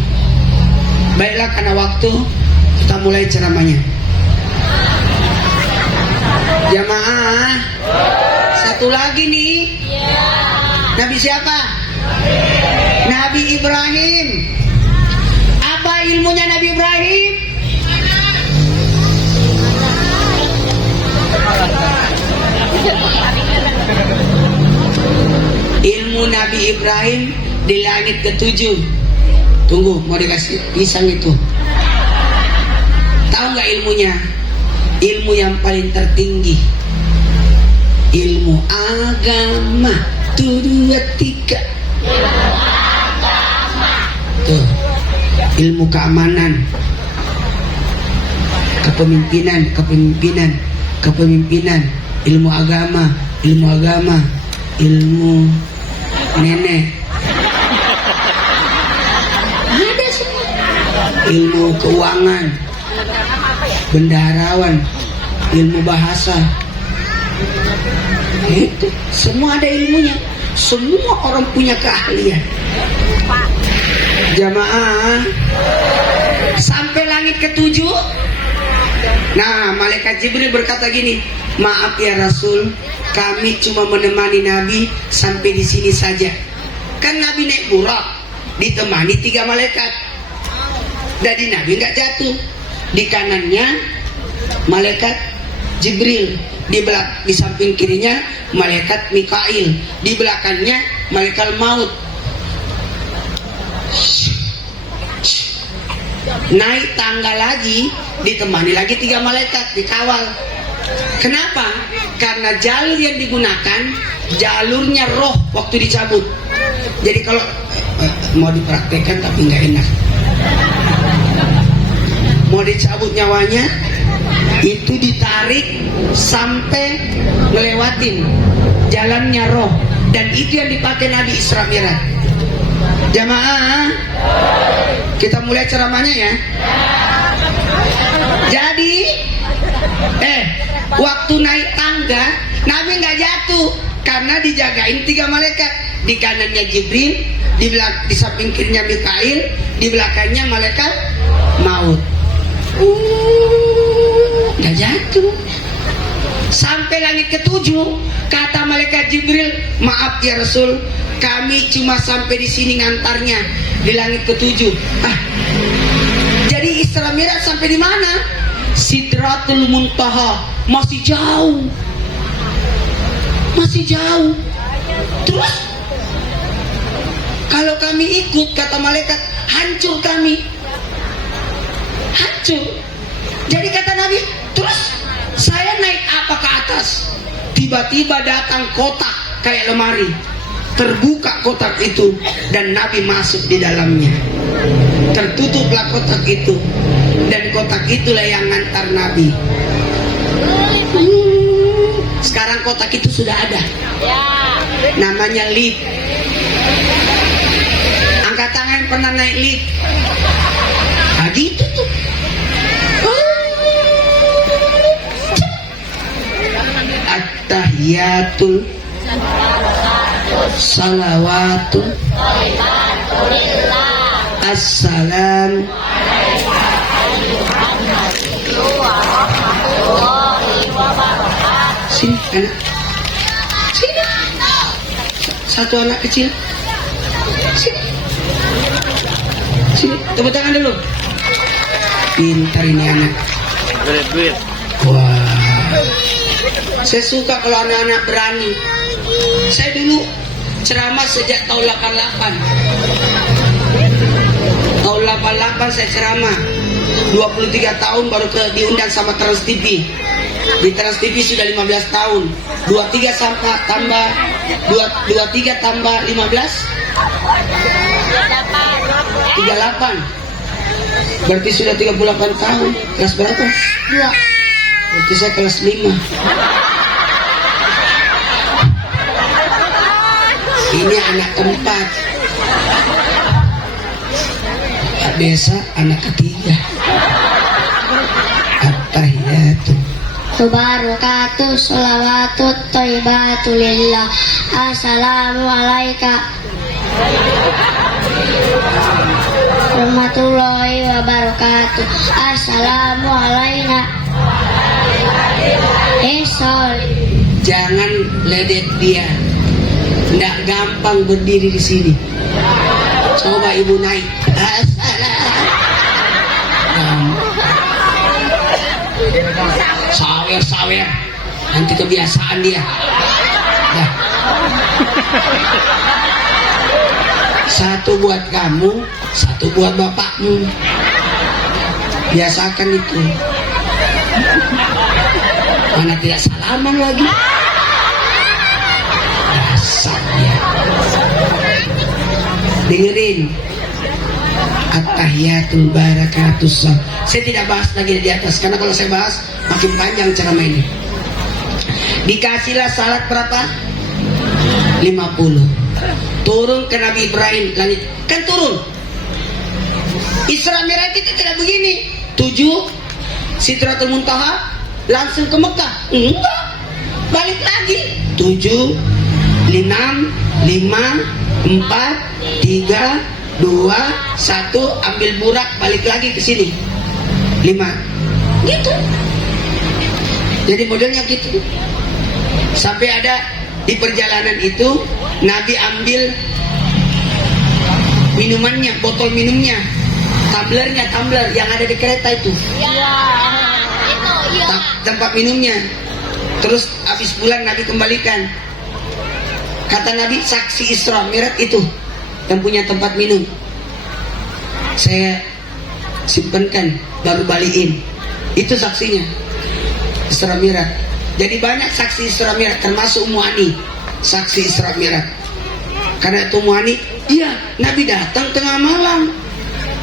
Baiklah, karena waktu kita mulai ceramahnya. Jamaah, satu lagi nih. Nabi siapa? Nabi Ibrahim. Apa ilmunya Nabi Ibrahim? Ilmu Nabi Ibrahim di langit ke-7. Tunggu, mau dikasih pisang itu. Tahu nggak ilmunya? Ilmu yang paling tertinggi, ilmu agama. 1, 2, 3. Tuh, ilmu keamanan, kepemimpinan, ilmu agama, ilmu nenek, ada semua. Ilmu keuangan, bendaharawan, ilmu bahasa, itu semua ada ilmunya. Semua orang punya keahlian. Jamaah, sampai langit ke-7. Nah, malaikat Jibril berkata gini, maaf ya Rasul, kami cuma menemani Nabi sampai di sini saja. Kan Nabi naik burak, ditemani 3 malaikat. Jadi Nabi nggak jatuh. Di kanannya malaikat Jibril, di samping kirinya malaikat Mikail, di belakangnya malaikat maut. Naik tangga lagi, ditemani lagi 3 malaikat, dikawal. Kenapa? Karena jalur yang digunakan jalurnya roh waktu dicabut. Jadi kalau mau dipraktekkan tapi nggak enak, mau dicabut nyawanya, itu ditarik sampai ngelewatin jalannya roh, dan itu yang dipakai Nabi Isra Mi'raj. Jamaah, kita mulai ceramahnya ya. Jadi waktu naik tangga Nabi nggak jatuh karena dijagain 3 malaikat. Di kanannya Jibril, di samping kirinya Mikail, di belakangnya malaikat maut. Nggak jatuh. Sampai langit ke-7, kata malaikat Jibril, maaf ya Rasul, kami cuma sampai di sini ngantarnya, di langit ke-7. Jadi Isra Mi'raj sampai di mana? Sidratul Muntaha. Masih jauh. Terus kalau kami ikut, kata malaikat, hancur kami. Hancur. Jadi kata Nabi, terus saya naik apa ke atas? Tiba-tiba datang kotak kayak lemari. Terbuka kotak itu dan Nabi masuk di dalamnya. Tertutuplah kotak itu, dan kotak itulah yang ngantar Nabi. Sekarang kotak itu sudah ada. Namanya lift. Angkat tangan pernah naik lift. Nah gitu tuh. At-tahiyatul salawatul assalam sini anak sini satu anak kecil sini sini tepuk tangan dulu pintar ini anak wah saya suka kalau anak-anak berani. Saya dulu ceramah sejak tahun 88. Tahun 88 saya ceramah. 23 tahun baru diundang sama Trans TV. Di Trans TV sudah 15 tahun. 23 tambah 15 38. Berarti sudah 38 tahun. Kelas berapa? 2. Berarti saya kelas 5. Ini anak keempat. Desa anak ketiga. At-tahiyatu Barakatuh sholawatut thayyibatu lillah. Assalamu alaika warahmatullahi wabarakatuh. Assalamu alaina. Jangan ledek dia. Nggak gampang berdiri di sini. Coba ibu naik. Sawer. Nanti kebiasaan dia. Dah. Satu buat kamu, satu buat bapakmu. Biasakan itu. Mana tidak salaman lagi. Dasarnya. Dengerin. At-tahiyatul barakatus. Saya tidak bahas lagi di atas karena kalau saya bahas makin panjang ceramah ini. Dikasihlah salat berapa? 50. Turun ke Nabi Ibrahim langit. Kan turun. Isra Mi'raj itu tidak begini. 7 Sidratul Muntaha langsung ke Mekah. Enggak. Balik lagi. 7 6 5 4 3 2 1 ambil burak balik lagi ke sini. 5. Gitu. Jadi modelnya gitu. Sampai ada di perjalanan itu Nabi ambil minumannya, botol minumnya, tumbler yang ada di kereta itu. Tempat minumnya. Terus habis pulang Nabi kembalikan. Kata Nabi, saksi Isra Mi'raj itu yang punya tempat minum. Saya simpenkan baru balikin. Itu saksinya. Isra Mi'raj. Jadi banyak saksi Isra Mi'raj termasuk Ummu Hani. Saksi Isra Mi'raj. Karena itu Ummu Hani, iya, Nabi datang tengah malam.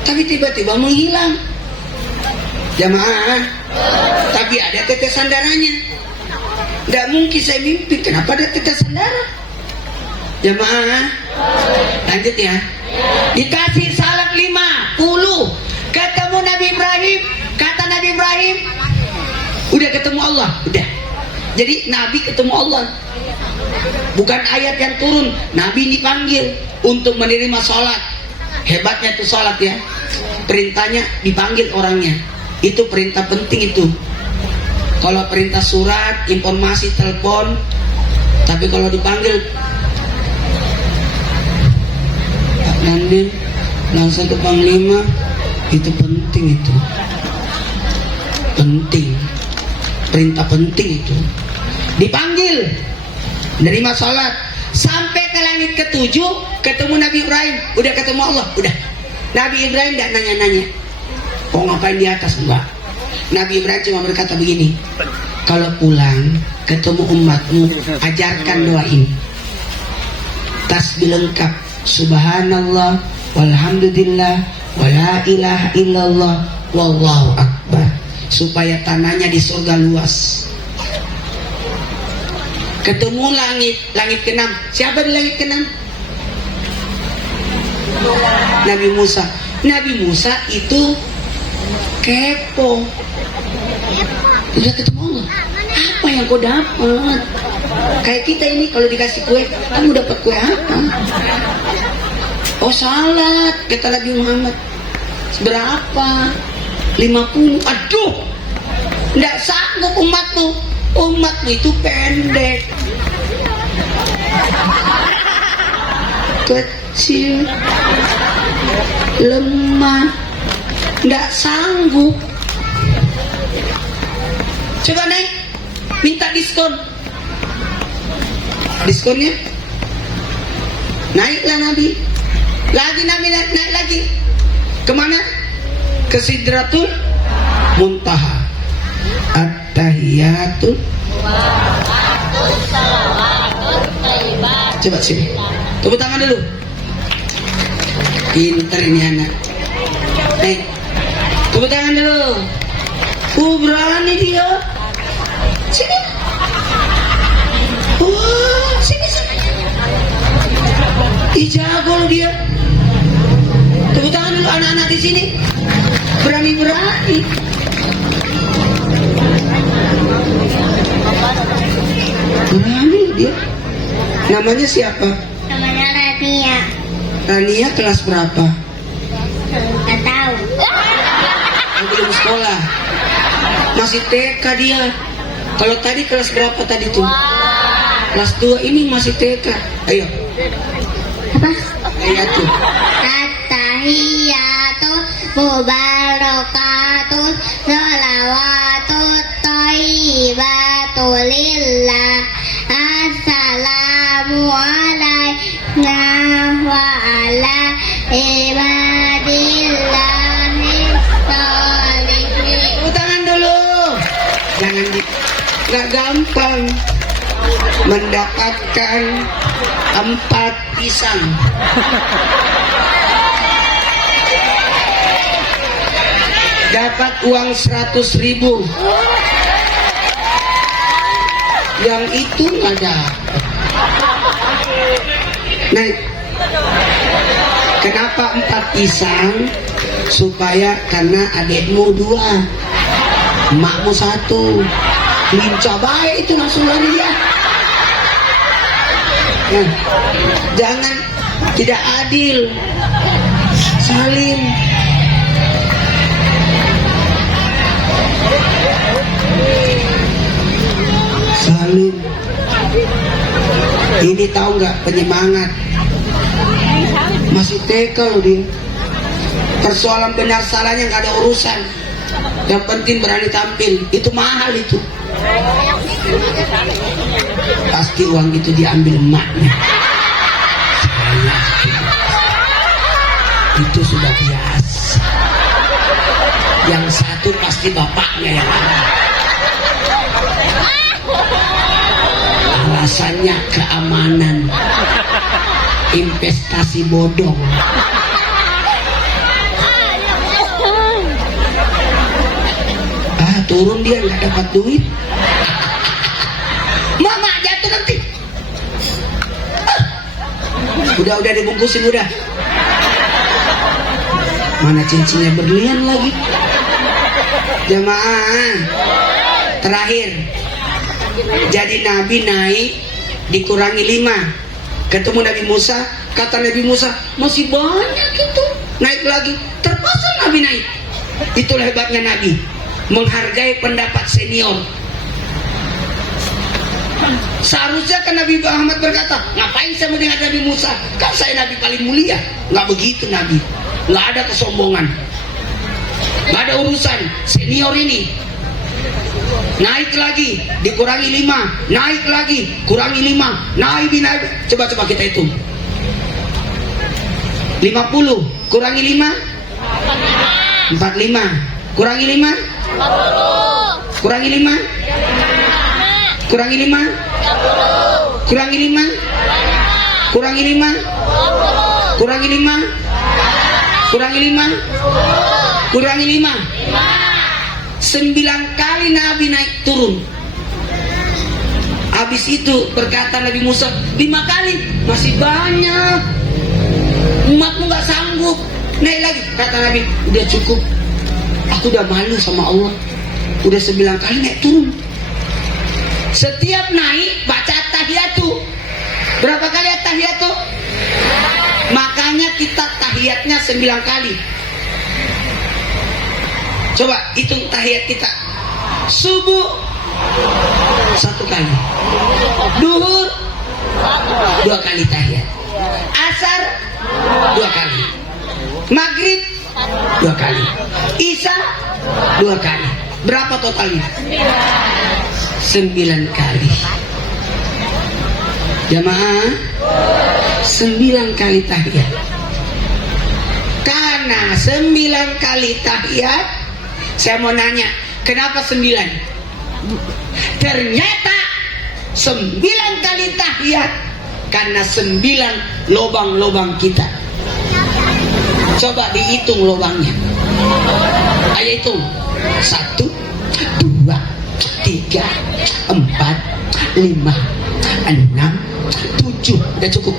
Tapi tiba-tiba menghilang. Jamaah. Tapi ada tetesan darahnya. Tidak mungkin saya mimpi. Kenapa ada tetesan darah? Jamaah. Lanjut ya. Dikasih salat 50. Ketemu Nabi Ibrahim. Kata Nabi Ibrahim, udah ketemu Allah. Udah. Jadi Nabi ketemu Allah. Bukan ayat yang turun. Nabi dipanggil untuk menerima sholat. Hebatnya itu sholat ya. Perintahnya dipanggil orangnya. Itu perintah penting itu. Kalau perintah surat, informasi, telepon. Tapi kalau dipanggil, Pak Nandin langsung ke Panglima. Itu penting itu. Penting. Perintah penting itu. Dipanggil, nerima sholat. Sampai ke langit ke-7 ketemu Nabi Ibrahim. Udah ketemu Allah. Udah. Nabi Ibrahim tidak nanya-nanya kok ngapain di atas, enggak. Nabi Ibrahim cuma berkata begini, kalau pulang ketemu umatmu, ajarkan doa ini. Tasbih lengkap, subhanallah walhamdulillah wala ilaha illallah wallahu akbar, supaya tanahnya di surga luas. Ketemu langit keenam. Siapa di langit keenam? Nabi Musa. Nabi Musa itu kepo. Udah ketemu Allah, apa yang kau dapat? Kayak kita ini kalau dikasih kue, kamu dapat kue apa? Oh salat, kata Nabi Muhammad. Berapa? 50. Aduh, tidak sanggup umatmu. Umatmu itu pendek, kecil, lemah, tidak sanggup. Coba naik, minta diskon. Diskonnya naiklah Nabi. Lagi Nabi naik lagi. Kemana? Ke Sidratul Muntaha. At-tahiyatul coba sini. Tepuk tangan dulu. Pinter ini anak. Naik. Tepuk tangan dulu. Berani dia. Sini. Wah, sini. Jago dia. Tepuk tangan dulu anak-anak di sini. Berani. Berani dia. Namanya siapa? Namanya Rania. Rania kelas berapa? Nggak tahu. Belum sekolah. Masih TK dia. Kalau tadi kelas berapa tadi tuh? Kelas 2, ini masih TK. Ayo. Apa? Ayat tuh. At-tahiyatu mubarakatun sholawatut thayyibatu lillah. Assalamu alayna wa ala ibadillahi sholihin. Tepuk tangan dulu. Jangan nggak gampang mendapatkan 4 pisang. Dapat uang 100.000. Yang itu nggak dapat. Nah, kenapa 4 pisang? Supaya karena adikmu 2, emakmu 1. Lincah baik itu langsung lari ya. Nah, jangan tidak adil. Salim. Salim. Ini tahu nggak penyemangat? Masih TK loh dia. Persoalan benar salahnya nggak ada urusan. Yang penting berani tampil. Itu mahal itu. Pasti uang itu diambil emaknya. Itu sudah biasa. Yang satu pasti bapaknya yang ada. Alasannya keamanan. Investasi bodong. Turun dia nggak dapat duit. Mama jatuh nanti. Udah dibungkusin udah. Mana cincinnya berlian lagi. Jamaah terakhir. Jadi Nabi naik dikurangi 5. Ketemu Nabi Musa. Kata Nabi Musa masih banyak itu. Naik lagi. Terpaksa Nabi naik. Itulah hebatnya Nabi. Menghargai pendapat senior. Seharusnya kan Nabi Muhammad berkata, ngapain saya mendengar Nabi Musa? Kan saya Nabi paling mulia. Nggak begitu Nabi. Nggak ada kesombongan. Nggak ada urusan. Senior ini naik lagi, dikurangi 5. Naik lagi, kurangi 5. Naik. Coba kita hitung. 50 kurangi 5 45. Kurangi 5 kurangi 5 kurangi 5 kurangi 5 kurangi 5 kurangi 5 kurangi 5 kurangi 5. 9 kali Nabi naik turun. Habis itu berkata Nabi Musa, 5 kali, masih banyak. Umatmu gak sanggup. Naik lagi, kata Nabi, udah cukup. Aku udah malu sama Allah. Udah 9 kali naik turun. Setiap naik baca tahiyatu. Berapa kali tahiyatu? Makanya kita tahiyatnya 9 kali. Coba hitung tahiyat kita. Subuh 1 kali. Duhur 2 kali tahiyat. Asar 2 kali. Maghrib 2 kali. Isya 2 kali. Berapa totalnya? 9 kali. Jamaah, 9 kali tahiyat. Karena 9 kali tahiyat, saya mau nanya, kenapa 9? Ternyata 9 kali tahiyat karena 9 lubang-lubang kita. Coba dihitung lubangnya. Ayo hitung. 1, 2, 3, 4, 5, 6, 7. Udah cukup.